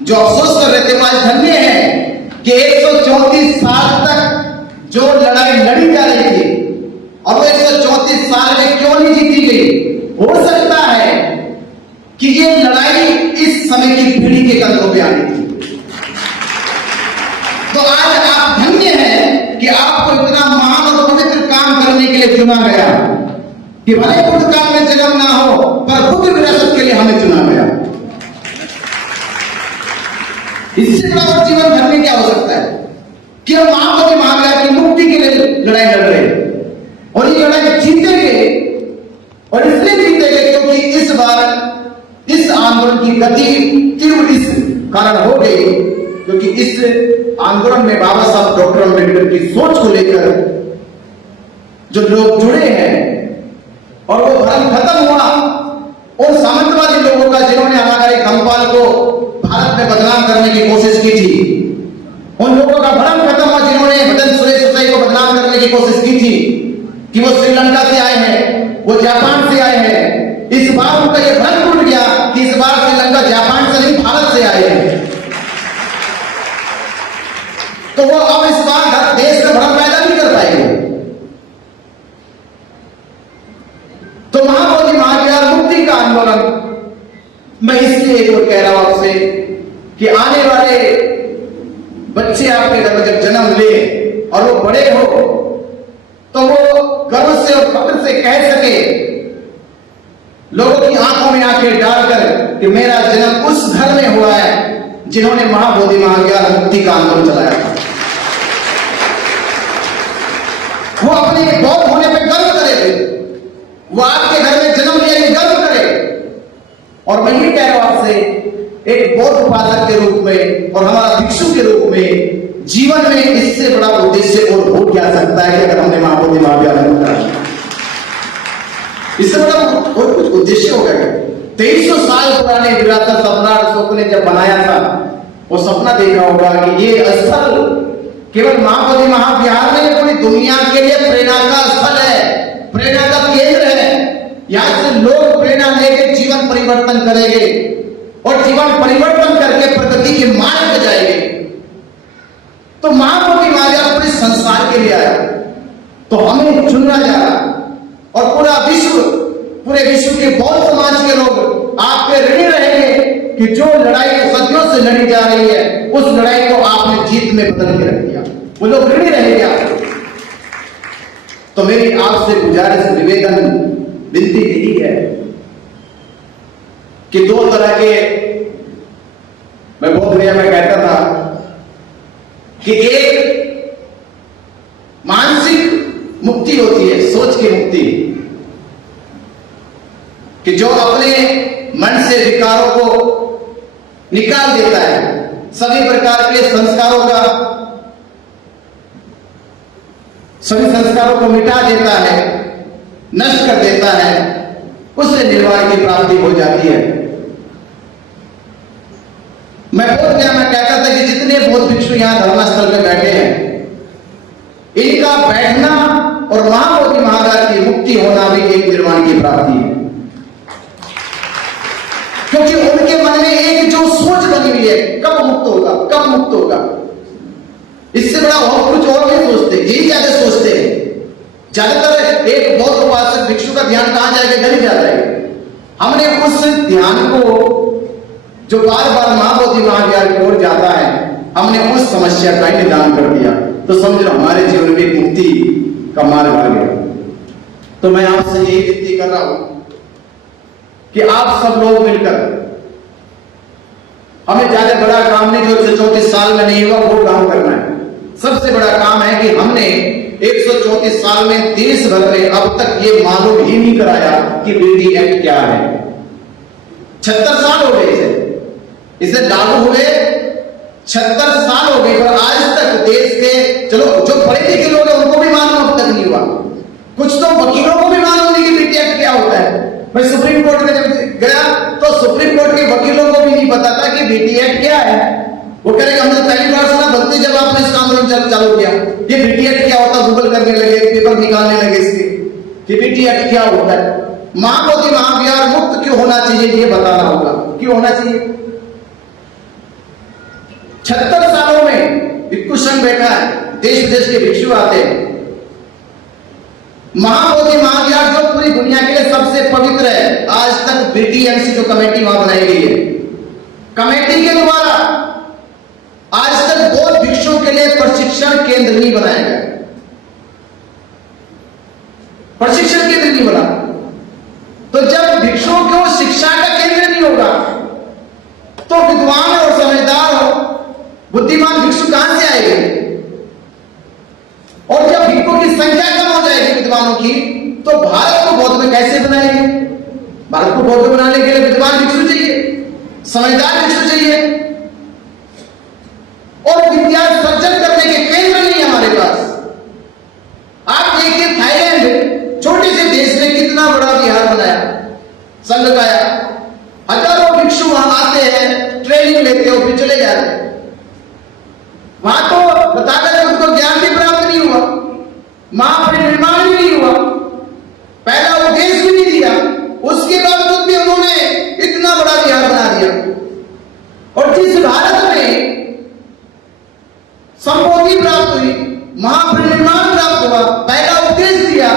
जो अफसोस कर रहे थे वो आज धन्य हैं कि 134 साल तक जो लड़ाई लड़ी जा रही थी और वो 134 साल में क्यों नहीं जीती गई? हो सकता है कि ये लड़ाई इस समय की पीढ़ी के कंधों पे आनी थी। तो आज आप धन्य हैं कि आपको इतना महान और पवित्र काम करने के लिए चुना गया, कि भले बुद्ध काल में जन्म ना हो पर बुद्ध विरासत के लिए हमें चुना गया। इससे बड़ा जीवन धर्म में क्या हो सकता है कि हम महाबोधि महावीर की मुक्ति के लिए लड़ाई लड़ रहे हैं और ये लड़ाई जीतेंगे। और इसलिए जीतेंगे क्योंकि इस बार इस आंदोलन की गति तीव्र इस कारण हो गई क्योंकि इस आंदोलन में बाबा साहब डॉक्टर अम्बेडकर की सोच को लेकर जो लोग जुड़े हैं और वो धर्म खत्म हुआ उन सामंतवादी लोगों का जिन्होंने हमारे धर्मपाल को भारत में बदनाम करने की कोशिश की थी, उन लोगों का भ्रम खत्म हुआ जिन्होंने भदन सुरेश को बदनाम करने की कोशिश की थी कि वो श्रीलंका से आए हैं, वो जापान से आए हैं। इस बार उनका यह भ्रम टूट गया कि इस बार श्रीलंका जापान से नहीं भारत से आए हैं। तो वो अब इस बार देश में भ्रम पैदा नहीं कर पाएंगे। तो महाबोधि महाज्ञान मुक्ति का आंदोलन, मैं इसलिए एक और कह रहा हूं आपसे कि आने वाले बच्चे आपके घर में जब जन्म ले और वो बड़े हो तो वो गर्व से और फख्र से कह सके, लोगों की आंखों में आंखें डालकर, कि मेरा जन्म उस घर में हुआ है जिन्होंने महाबोधि महाज्ञान मुक्ति का आंदोलन चलाया था। वो अपने बौद्ध होने पर गर्व करे, वो आपके घर में जन्म लिया ये गर्व करे। और मैं ये कह रहा हूं आपसे, एक बौद्ध उपासक के रूप में और हमारा भिक्षु के रूप में जीवन में इससे बड़ा उद्देश्य और हो क्या सकता है कि अगर हमने महाबोधि महाज्ञान मुक्ति, इससे बड़ा और कुछ उद्देश्य होगा क्या? 2300 साल पुराने विरासत सम्राट अशोक ने जब बनाया था, वो सपना देखा होगा कि ये स्थल केवल महाबोधि महाविहार नहीं, पूरी दुनिया के लिए प्रेरणा का स्थल है, प्रेरणा का केंद्र है। यहां से लोग प्रेरणा लेकर जीवन परिवर्तन करेंगे और जीवन परिवर्तन करके प्रगति के मार्ग पर जाएंगे। तो महाबोधि महाज्ञान पूरे संसार के लिए आया, तो हमें चुनना जा रहा और पूरा विश्व, पूरे विश्व के बौद्ध समाज के लोग आप पे ऋणी रहेंगे कि जो लड़ाई सदियों से लड़ी जा रही है उस लड़ाई को आपने जीत में बदल के रख दिया, वो लोग ऋणी रहेंगे आप। तो मेरी आपसे गुजारिश, निवेदन, विनती यही है कि दो तरह के, मैं बोध गया मैं कहता था कि एक मानसिक मुक्ति होती है, सोच की मुक्ति, कि जो अपने मन से विकारों को निकाल देता है, सभी प्रकार के संस्कारों का, सभी संस्कारों को मिटा देता है, नष्ट कर देता है, उससे निर्वाण की प्राप्ति हो जाती है। मैं बोध गया मैं कहता था कि जितने बौद्ध भिक्षु यहां धर्मस्थल में बैठे हैं, इनका बैठना और महाबोधि महाज्ञान की मुक्ति होना भी एक निर्वाण की प्राप्ति है, क्योंकि उनके मन में एक जो सोच बनी हुई है, कब मुक्त होगा, कब मुक्त होगा, इससे बड़ा और कुछ और नहीं सोचते, यही ज्यादा सोचते हैं। ज्यादातर एक बौद्ध उपासक भिक्षु का ध्यान कहां जाएगा, इधर ही जाता है। हमने उस ध्यान को जो बार बार महाबोधि महाज्ञान की ओर जाता है, हमने उस समस्या का ही निदान कर दिया, तो समझ लो हमारे जीवन में मुक्ति का मार्ग आ गया। तो मैं आपसे यही विनती कर रहा हूं कि आप सब लोग मिलकर, हमें ज्यादा बड़ा काम नहीं, जो 134 साल में नहीं हुआ वो काम करना है। सबसे बड़ा काम है कि हमने 134 साल में देश भर में अब तक ये मालूम ही नहीं कराया कि बीडी एक्ट क्या है। 76 साल हो गए इसे लागू हुए, 76 साल हो गए, पर आज तक देश के, चलो जो पढ़े लिखे लोग हैं उनको भी मालूम अब तक नहीं हुआ, कुछ तो वकीलों को भी मालूम नहीं कि बीडी एक्ट क्या होता है। मैं सुप्रीम कोर्ट में जब गया तो सुप्रीम कोर्ट के वकीलों को भी नहीं पता था कि बीडी एक्ट क्या है। वो कह रहे हमने तो पहली बार सुना, भक्ति जब आपने इसका आंदोलन चालू किया, ये बीडी एक्ट क्या होता, गूगल करने लगे, पेपर निकालने लगे इसके कि बीडी एक्ट क्या होता है। महाबोधि महाविहार मुक्त क्यों होना चाहिए ये बताना होगा, क्यों होना चाहिए। 76 सालों में भिक्षु संघ बैठा है, देश विदेश के भिक्षु आते हैं। महाबोधि महाज्ञान जो पूरी दुनिया के लिए सबसे पवित्र है, आज तक बीटीएमसी जो कमेटी वहां बनाई गई है, कमेटी के द्वारा आज तक बौद्ध भिक्षुओं के लिए प्रशिक्षण केंद्र नहीं बनाया गया, प्रशिक्षण केंद्र नहीं बना। तो जब भिक्षुओं को शिक्षा का केंद्र नहीं होगा तो विद्वान और समझदार और बुद्धिमान भिक्षु कहां से आएंगे। और जब भिक्षुओं की संख्या कम हो जाएगी विद्वानों की, तो भारत को बौद्ध में कैसे बनाएंगे। भारत को बौद्ध बनाने के लिए विद्वान भिक्षु चाहिए, समझदार भिक्षु चाहिए, और विद्या सर्जन करने के केंद्र नहीं हमारे पास। आप देखिए थाईलैंड छोटे से देश में कितना बड़ा विहार बनाया, संघ लगाया, ट्रेनिंग लेते हो फिर चले जाते हैं। वहां तो तथागत उनको ज्ञान भी प्राप्त नहीं हुआ, महापरिनिर्वाण भी नहीं हुआ, पहला उपदेश भी नहीं दिया, उसके बावजूद भी उन्होंने इतना बड़ा विहार बना दिया। और जिस भारत में संबोधि प्राप्त हुई, महापरिनिर्वाण प्राप्त हुआ, पहला उपदेश दिया,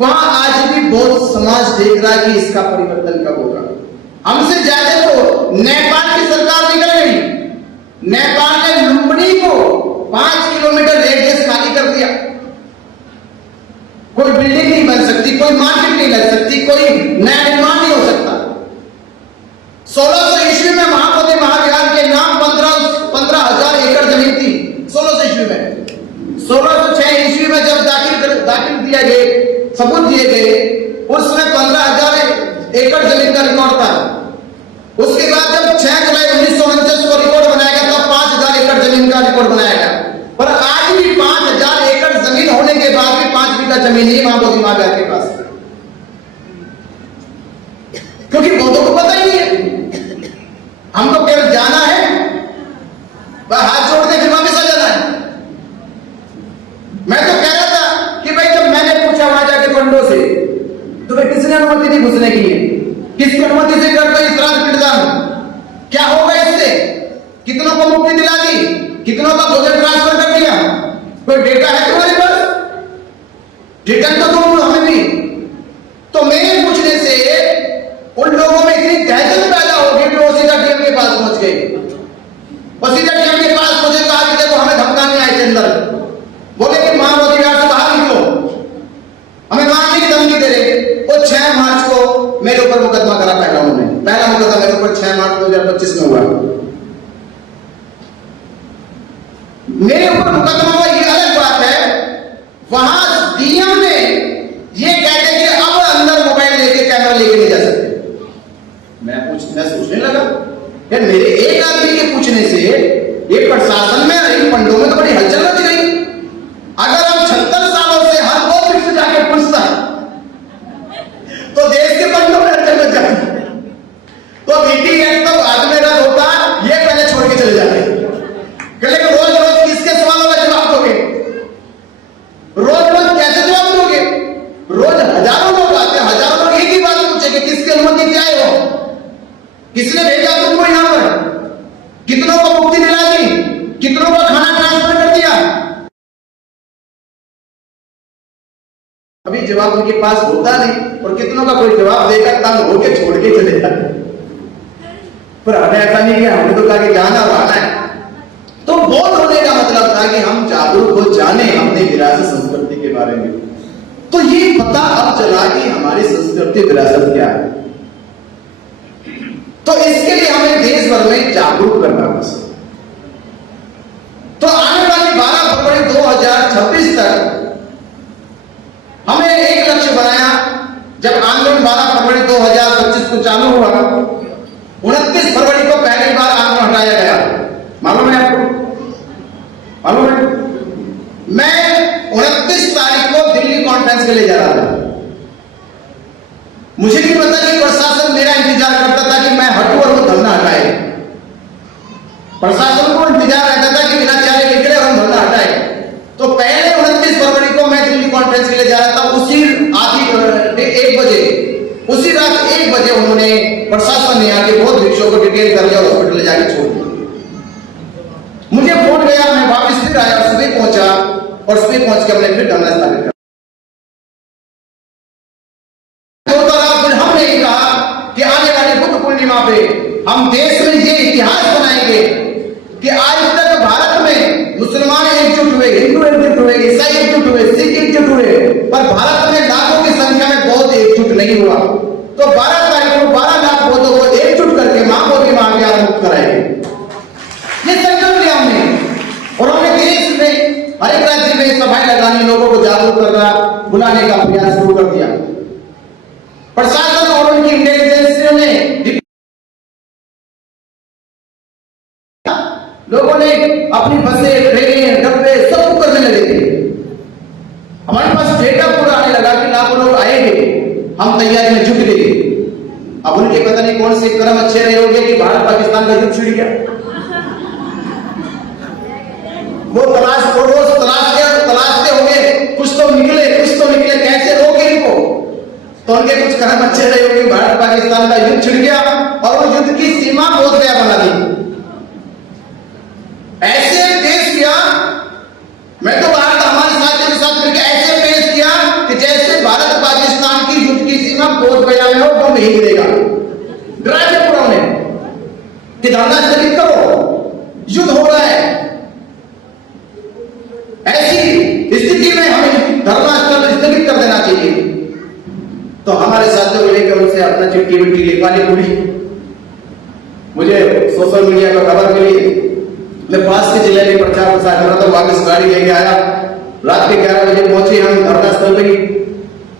वहां आज भी बहुत समाज देख रहा है कि इसका परिवर्तन कब होगा। हमसे ज्यादा तो नेपाल की सरकार निकल गई। नेपाल ने लुम्बिनी को 5 किलोमीटर रेडियस खाली कर दिया। कोई बिल्डिंग नहीं बन सकती, कोई मार्केट नहीं लग सकती, कोई नया निर्माण नहीं हो सकता। 1600 ईस्वी में महाबोधि महाविहार के नाम 15,000 एकड़ जमीन थी। 1600 ईस्वी में, 1606 ईस्वी में जब दाखिल दिया गए, सबूत दिए गए, उसमें 15,000 एकड़ जमीन का रिकॉर्ड था। उसके बाद जब 6 जुलाई 1949 को रिकॉर्ड बनाया गया तब 5,000 एकड़ जमीन का रिकॉर्ड बनाया गया। पर आज भी 5,000 एकड़ जमीन होने के बाद भी 5 बीघा जमीन नहीं महाबोधि महाविहार के पास, क्योंकि बौद्धों को पता ही नहीं है। हमको केवल जाना है, हाथ जोड़ के फिर वापस आ जाना है। मैं तो कह रहा था कि भाई जब मैंने पूछा वहां जाके पंडों से, तो भाई किसने अनुमति दी घुसने की है, किसकी अनुमति से करते हैं श्राद्ध पिंडदान, क्या होगा इससे, कितनों को मुक्ति दिला दी, कितनों का भोजन ट्रांसफर कर दिया, कोई डेटा है तुम्हारे पास, रिटर्न तो दो हमें भी। तो मेरे पूछने से उन लोगों में इतनी दहशत पैदा होगी कि वो सीधा डीएम के पास पहुंच गए, और सीधा डीएम के पास पहुंचे, कहा कि देखो हमें धमकाने आए थे अंदर, बोले कि महाबोधि विहार से बाहर निकलो, हमें मारने की धमकी दे रहे। वो 6 मार्च को मेरे ऊपर मुकदमा करा पहला उन्होंने, पहला मुकदमा मेरे ऊपर 6 मार्च 2025 में हुआ। मेरे ऊपर मुकदमा हुआ, ये अलग बात है। वहां डीएम ने ये कहते कि अब अंदर मोबाइल लेके कैमरा लेके नहीं जा सकते। मैं सोचने लगा यार, मेरे एक आदमी के पूछने से ये प्रशासन में, इन पंडों में तो बड़ी हलचल मच गई। अगर हम 76 सालों से हर 2 फीट से जाके पूछता तो देश के पंडों में हलचल मच जाती। तो मीटिंग एक्ट तो बाद में रद्द होता, ये पहले छोड़ के चले जाते। लेकिन रोज रोज किसके सवालों का जवाब दोगे, रोज रोज कैसे जवाब दोगे? रोज हजारों लोग आते हैं, हजारों लोग एक ही बात पूछेंगे, किसकी अनुमति से आए हो, किसने भेजा तुमको यहां पर, कितनों को मुक्ति दिला दी, कितनों को खाना ट्रांसफर कर दिया। अभी जवाब उनके पास होता नहीं, और कितनों का कोई जवाब देगा तंग होके छोड़ के चले जाते। पर हमें ऐसा नहीं किया, हमने तो कहा कि जाना और आना है। तो बोध होने का मतलब था कि हम जागरूक हो, जाने हमने विरासत संस्कृति के बारे में। तो ये पता अब चला कि हमारी संस्कृति विरासत क्या है। तो इसके लिए हमें देश भर में जागरूक करना बस। तो आने वाली 12 फरवरी 2026 तक हमने एक लक्ष्य बनाया। जब आंदोलन 12 फरवरी 2025 को चालू हुआ, 29 फरवरी को पहली बार आंदोलन हटाया गया। मालूम है आपको? मालूम है? मैं 29 तारीख को दिल्ली कॉन्फ्रेंस के लिए जा रहा था। मुझे नहीं पता कि प्रशासन मेरा इंतजार करता था कि मैं हटूं और वो धरना हटाए। प्रशासन को इंतजार रहता था कि बिना चारे निकले और हम धरना हटाए। तो पहले 29 फरवरी को मैं दिल्ली कॉन्फ्रेंस के लिए जा रहा था। उसी रात 1 बजे उन्होंने, प्रशासन ने आके बहुत भिक्षुओं को डिटेल कर लिया, हॉस्पिटल जाके छोड़ दिया। मुझे फोन गया, मैं वापस फिर आया, सुबह पहुंचा, और सुबह पहुंच के हमने फिर धरना स्थापित किया। हमने कहा कि आने वाली बुद्ध पूर्णिमा पे हम देश में ये इतिहास बनाएंगे कि आज तक भारत में मुसलमान एकजुट हुए, हिंदू एकजुट हुए, ईसाई एकजुट हुए, सिख एकजुट हुए, पर भारत में लाखों की संख्या में बौद्ध एकजुट नहीं हुआ। तो 12 तारीख को 12 लाख बौद्धों को एकजुट करके महाबोधि महाविहार मुक्त कराएंगे, ये संकल्प लिया हमने। और हमने देश में हर एक राज्य में सभाएं लगानी, लोगों को जागरूक करना, बुलाने का प्रयास शुरू कर दिया। प्रशासन और उनकी इंटेलिजेंस ने, लोगों ने अपनी बसें, ट्रेनें, डब्बे सब करने लगे थे। हमारे पास डेटा पूरा आने लगा कि लाखों लोग आएंगे, हम तैयारी में जुट गए। अब उनके पता नहीं कौन से कर्म अच्छे रहे होंगे कि भारत पाकिस्तान का युद्ध छिड़ गया। वो रोज तलाशते होंगे, कुछ तो निकले, कैसे रोके इनको। तो उनके कुछ कर्म अच्छे रहे होंगे, भारत पाकिस्तान का युद्ध छिड़ गया और वो युद्ध की सीमा बहुत गया बना दी। ऐसे पेश किया, मैं तो भारत हमारे साथियों के साथ मिलकर ऐसे पेश किया कि जैसे भारत पाकिस्तान की युद्ध की सीमा बोध गया में हो, वो नहीं गिरेगा। डरा दिया पूरा उन्हें कि धरना स्थगित करो, युद्ध हो रहा है। ऐसी स्थिति में हमें धरना स्थगित कर देना चाहिए। तो हमारे साथियों को लेकर उनसे अपना चिट्ठी विट्ठी लिखवानी पड़ी। मुझे सोशल मीडिया पर खबर मिली, मैं पास के जिले में प्रचार प्रसार कर रहा था, वापस गाड़ी लेके आया, रात के 11 बजे पहुंचे हम धरना स्थल पे।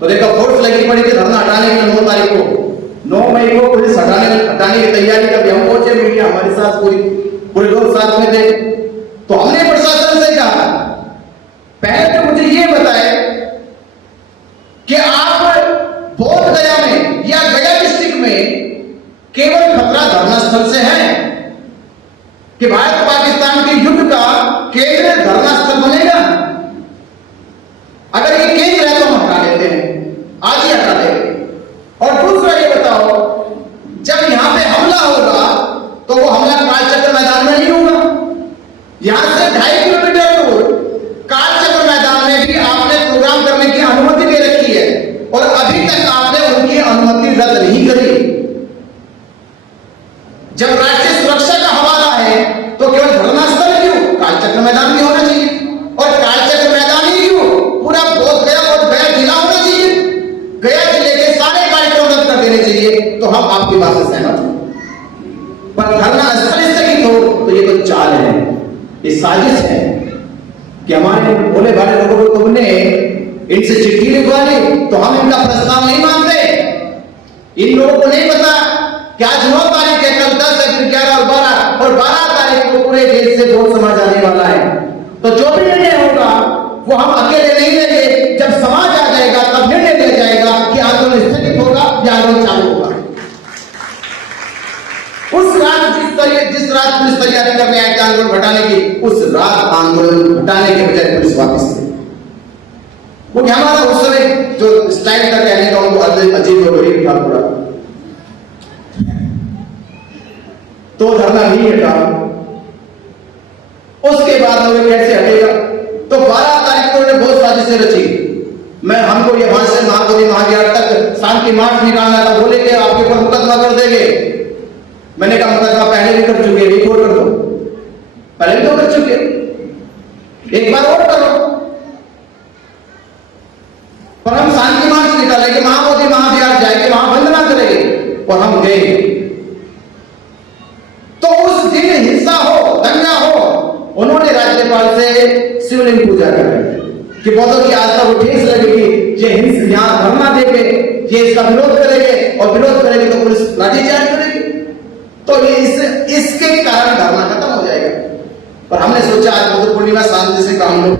तो देखा फोर्स लगी पड़ी थी धरना हटाने के लिए। 9 तारीख को 9 मई को पुलिस हटाने की तैयारी करके हम पहुंचे, मीडिया हमारे साथ, पूरे लोग साथ में थे। तो हमने प्रशासन से कहा, पहले तो मुझे ये बताए कि आप बोध गया में या गया डिस्ट्रिक्ट में केवल खतरा धरना स्थल से है कि भारत पाकिस्तान के युद्ध का केंद्र धरना स्थल बनेगा? अगर ये केंद्र है तो हम हटा लेते हैं, आज ही हटा देंगे। और दूसरा ये बताओ, जब यहां पे हमला होगा तो वो हमला कालचक्र मैदान में नहीं होगा। यहां से 2.5 किलोमीटर दूर कालचक्र मैदान में भी आपने प्रोग्राम करने की अनुमति दे रखी है और अभी तक आपने उनकी अनुमति रद्द नहीं करी। जब राष्ट्रीय सुरक्षा का हवाला है तो केवल धरना स्थल क्यों, कालचक्र मैदान भी होना चाहिए। और कालचक्र मैदान ही क्यों, पूरा बोध गया और गया जिला होना चाहिए। गया जिले के सारे कार्यक्रम रद्द कर देने चाहिए। तो हम आपकी बात से सहमत हैं, पर धरना स्थल स्थगित हो तो ये तो चाल है, ये साजिश है कि हमारे भोले भाले लोगों को तुमने इनसे चिट्ठी लिखवा ली तो हम इनका प्रस्ताव नहीं मानते। इन लोगों को नहीं पता कि आज 9 तारीख है, कल 10 है, फिर 11 और 12 तारीख को पूरे देश से वोट समाज आने वाला है। तो जो भी निर्णय होगा वो हम अकेले नहीं लेंगे। जब समाज आ जाएगा तब निर्णय लिया जाएगा कि आंदोलन स्थगित होगा या आंदोलन चालू होगा। उस रात जिस रात पुलिस तैयारी करने आई थी आंदोलन हटाने की, उस रात आंदोलन हटाने के बजाय पुलिस वापस थी। क्योंकि हमारा उस समय जो स्टाइल का कहने का उनको अजीब और गरीब था पूरा, तो धरना नहीं हटा। उसके बाद में कैसे हटेगा? तो 12 तारीख को उन्होंने बहुत साजिशें रची। हमको ये वहां से महाबोधि महाविहार तक शांति मार्च निकालना था, बोले कि आपके ऊपर मुकदमा कर देंगे। मैंने कहा मुकदमा पहले भी कर चुके, रिपोर्ट कर दो, पहले भी तो कर चुके, एक बार और करो। पर हम शांति मार्च निकालेंगे, महाबोधि महाविहार जाएंगे, वहां वंदना करेंगे, और हम गए। तो उस दिन हिंसा हो, दंगा हो, उन्होंने राज्यपाल से शिवलिंग पूजा कर कि बौद्धों की आस्था को ठेस लगेगी, ये हिंसा यहां धरना देंगे, ये इसका विरोध करेंगे, और विरोध करेंगे तो पुलिस लाठीचार्ज करेगी। तो इसके कारण धरना खत्म हो जाएगा। पर हमने सोचा आज बुद्ध पूर्णिमा शांति से काम लो,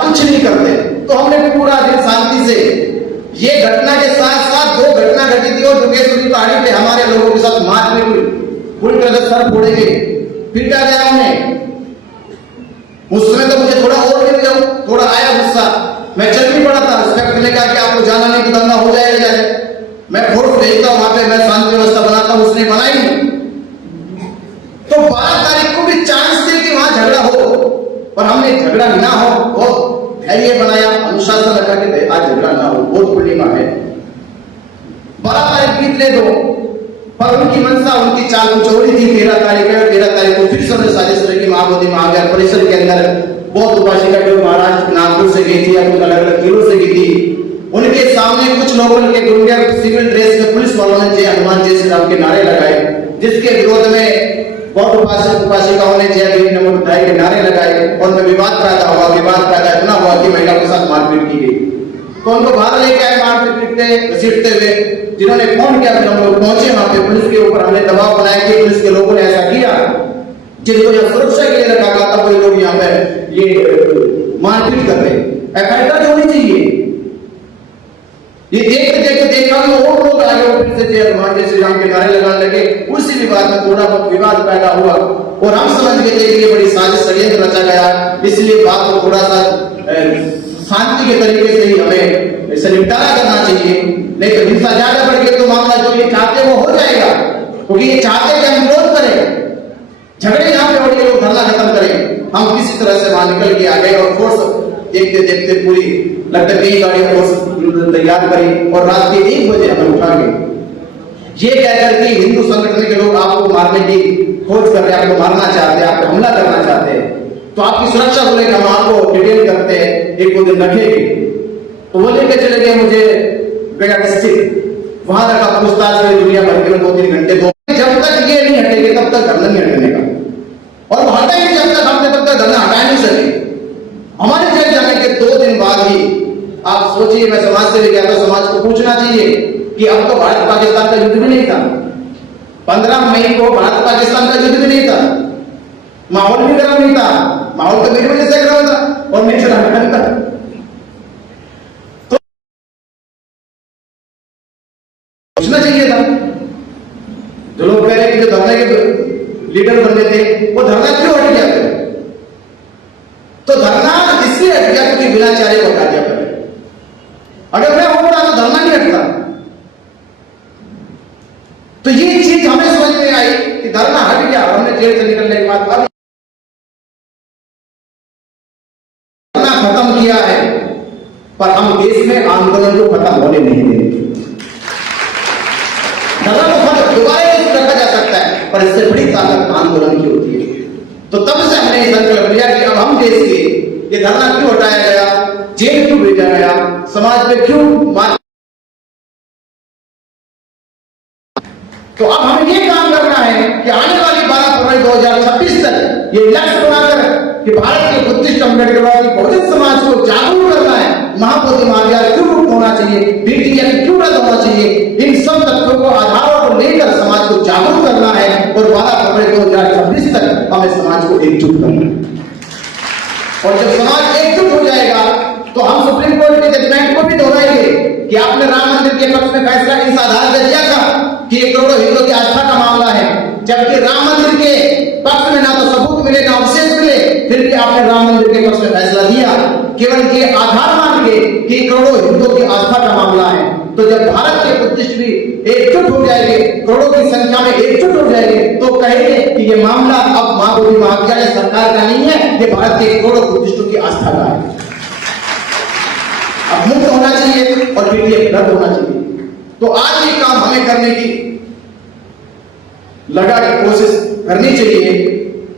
कुछ नहीं करते, तो हमने पूरा दिन शांति से, ये घटना के साथ साथ 2 घटना घटी थी और दुर्गेश्वरी पहाड़ी पे हमारे लोगों के साथ मारपीट हुई, पूरी तरह से सर फोड़ेंगे, पीटा गया उन्हें। उस समय तो मुझे थोड़ा आया गुस्सा, मैं चल भी पड़ा था। इंस्पेक्टर ने कहा कि आपको जाना नहीं तो दंगा हो जाएगा, मैं फोर्स भेजता हूं वहां पे, मैं शांति व्यवस्था बनाता हूं, उसने बनाई नहीं। तो 12 तारीख को भी चांस थे कि वहां झगड़ा हो, पर हमने झगड़ा ना हो, बहुत धैर्य बनाया, अनुशासन रखा कि आज झगड़ा ना हो, बहुत पूर्णिमा है। 12 तारीख बीतने दो, पर उनकी मंशा, उनकी चाल कुछ और ही थी। 13 तारीख को फिर से उन्होंने साजिश रखी, महाबोधि महाविहार परिसर के अंदर बौद्ध उपासिका जो महाराष्ट्र नागपुर से गई थी या कुछ अलग अलग जिलों से गई थी, उनके सामने कुछ लोगों के गुंडे सिविल ड्रेस में पुलिस वालों ने जय हनुमान जय श्री राम के नारे लगाए, जिसके विरोध में बौद्ध उपासिकाओं ने जय भीम नमो बुद्धाय के नारे लगाए, और उनमें विवाद पैदा इतना हुआ कि महिला के साथ मारपीट की गई। तो उनको बाहर लेके आए मारपीट घसीटते हुए, जिन्होंने फोन किया फिर हम लोग पहुंचे वहां पे, पुलिस के ऊपर हमने दबाव बनाया कि पुलिस के लोगों ने ऐसा किया, जिनको यह सुरक्षा के लिए रखा गया था, वही लोग यहाँ पे ये मारपीट कर रहे। एफआईआर दर्ज होनी चाहिए, ये देखते देखा कि और लोग आगे फिर से जय हनुमान जय श्री राम के नारे लगाने लगे। उसी विवाद में थोड़ा बहुत विवाद पैदा हुआ और हम समझ गए थे कि ये बड़ी साजिश षड्यंत्र रचा गया, इसलिए बात को थोड़ा सा शांति के तरीके से ही हमें इसे निपटारा करना चाहिए, नहीं तो हिंसा ज्यादा बढ़ गई तो मामला जो ये चाहते वो हो जाएगा, क्योंकि ये चाहते कि हम विरोध करें, झगड़े यहाँ पे हो रही लोग धरना खत्म करें। हम किसी तरह से वहां निकल के आ गए और फोर्स देखते देखते पूरी लगता है कई गाड़ियां फोर्स तैयार करी और रात के 1 बजे हमें उठा गए ये कहकर कि हिंदू संगठन के लोग आपको मारने की खोज कर रहे हैं, आपको मारना चाहते हैं, आपको हमला करना चाहते हैं, तो आपकी सुरक्षा को लेकर हम आपको डिटेल करते हैं, 1-2 दिन रखेंगे। तो वो लेकर चले गए मुझे गया डिस्ट्रिक्ट, वहां तक आप पूछताछ में दुनिया भर के 2-3 घंटे जब तक ये नहीं हटेंगे तब तक धरना नहीं हटने का, और हटा ही जब तक हमने तब तक धरना हटा नहीं सके। हमारे जेल जाने के 2 दिन बाद ही आप सोचिए, मैं समाज से गया तो समाज को पूछना चाहिए कि अब तो भारत पाकिस्तान का युद्ध भी नहीं था, 15 मई को भारत पाकिस्तान का युद्ध भी नहीं था, माहौल भी गर्म नहीं था, माहौल तो मेरी वजह से गर्म था और मैं चला था। तो पूछना चाहिए था, जो लोग कह रहे हैं कि जो धरने के लीडर बनते थे वो धरना क्यों हट गया? तो धरना इसलिए हट गया क्योंकि बिना चारे को हटा दिया पहले। अगर मैं होता तो धरना नहीं हटता। तो ये चीज हमें समझ में आई कि धरना हट गया, हमने जेल से निकलने के बाद अब धरना खत्म किया है, पर हम देश में आंदोलन को खत्म होने नहीं देंगे। धरना को खत्म दोबारा रखा जा सकता है, पर इससे बड़ी ताकत आंदोलन की होती है। तो तब से हमने संकल्प लिया कि अब हम देश के ये धरना क्यों हटाया गया, जेल क्यों भेजा गया, समाज में क्यों मार, तो अब हमें ये काम करना है कि आने वाली 12 फरवरी 2026 तक ये लक्ष्य बनाकर कि भारत के बुद्धिस्ट अम्बेडकरवादी बहुजन समाज को जागरूक करना है। महाबोधि महाविद्यालय क्यों मुक्त होना चाहिए, बीटीए क्यों रद्द होना चाहिए, इन सब तथ्यों को आधारों को लेकर समाज को जागरूक करना है और 12 फरवरी 2026 तक हमें समाज को एकजुट करना है। और जब समाज एकजुट हो जाएगा तो हम सुप्रीम कोर्ट के जजमेंट को भी दोहराएंगे कि आपने राम मंदिर के पक्ष में फैसला इस आधार पर दिया था कि 1 करोड़ हिंदुओं की आस्था का मामला है, जबकि राम मंदिर के पक्ष में ना तो सबूत मिले ना अवशेष मिले, फिर भी आपने राम मंदिर के पक्ष में फैसला दिया केवल ये आधार मान के कि 1 करोड़ हिंदुओं की आस्था का मामला है। तो जब भारत के बुद्धिस्ट भी एकजुट हो जाएंगे, करोड़ों की संख्या में एकजुट हो जाएंगे, तो कहेंगे कि ये मामला अब महाबोधि महाविद्यालय सरकार का नहीं है, ये भारत के करोड़ों बुद्धिस्टों की आस्था का है। अब मुक्त होना चाहिए और बीटीए रद्द होना चाहिए। तो आज ये काम हमें करने की लगा के कोशिश करनी चाहिए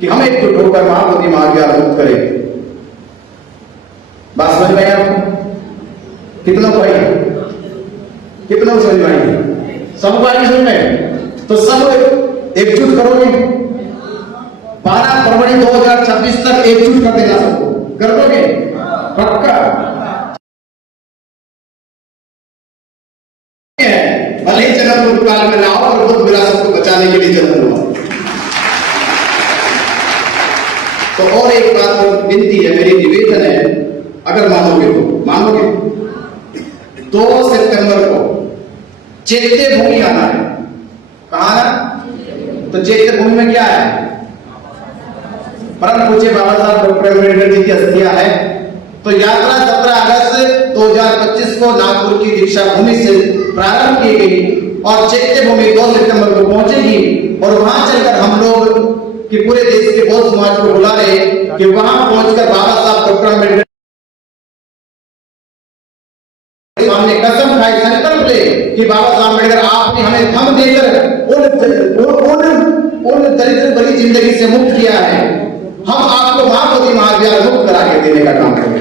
कि हम एकजुट होकर महाबोधि महाविद्यालय मुक्त करें। बात समझ में आया? कितना भाई, कितना समझ में आई? सब बात समझ में? तो सब एकजुट करोगे, 12 फरवरी 2026 तक एकजुट कर देना सबको, कर दोगे पक्का? भले ही जन्म काल में ना हो और बुद्ध विरासत को बचाने के लिए जन्म हुआ। तो और एक बात और विनती है, मेरी निवेदन है, अगर मानोगे तो मानोगे, 2 सितंबर को चैत्य भूमि आना है। कहां है? तो चैत्य भूमि में क्या है? परम पूज्य बाबा साहब डॉक्टर अम्बेडकर जी की अस्थियां है। तो यात्रा 17 अगस्त 2025 को नागपुर की दीक्षा भूमि से प्रारंभ की गई और चैत्य भूमि 2 सितंबर को पहुंचेगी और वहां चलकर हम लोग कि पूरे देश के बौद्ध समाज को बुला रहे कि वहां पहुंचकर बाबा साहब डॉक्टर अम्बेडकर सामने कसम खाए, संकल्प ले कि बाबा साहब अम्बेडकर आपने हमें धम्म देकर उन दरिद्र भरी जिंदगी से मुक्त किया है, हम आपको महाबोधि महाविद्यालय मुक्त करा के देने का काम करेंगे।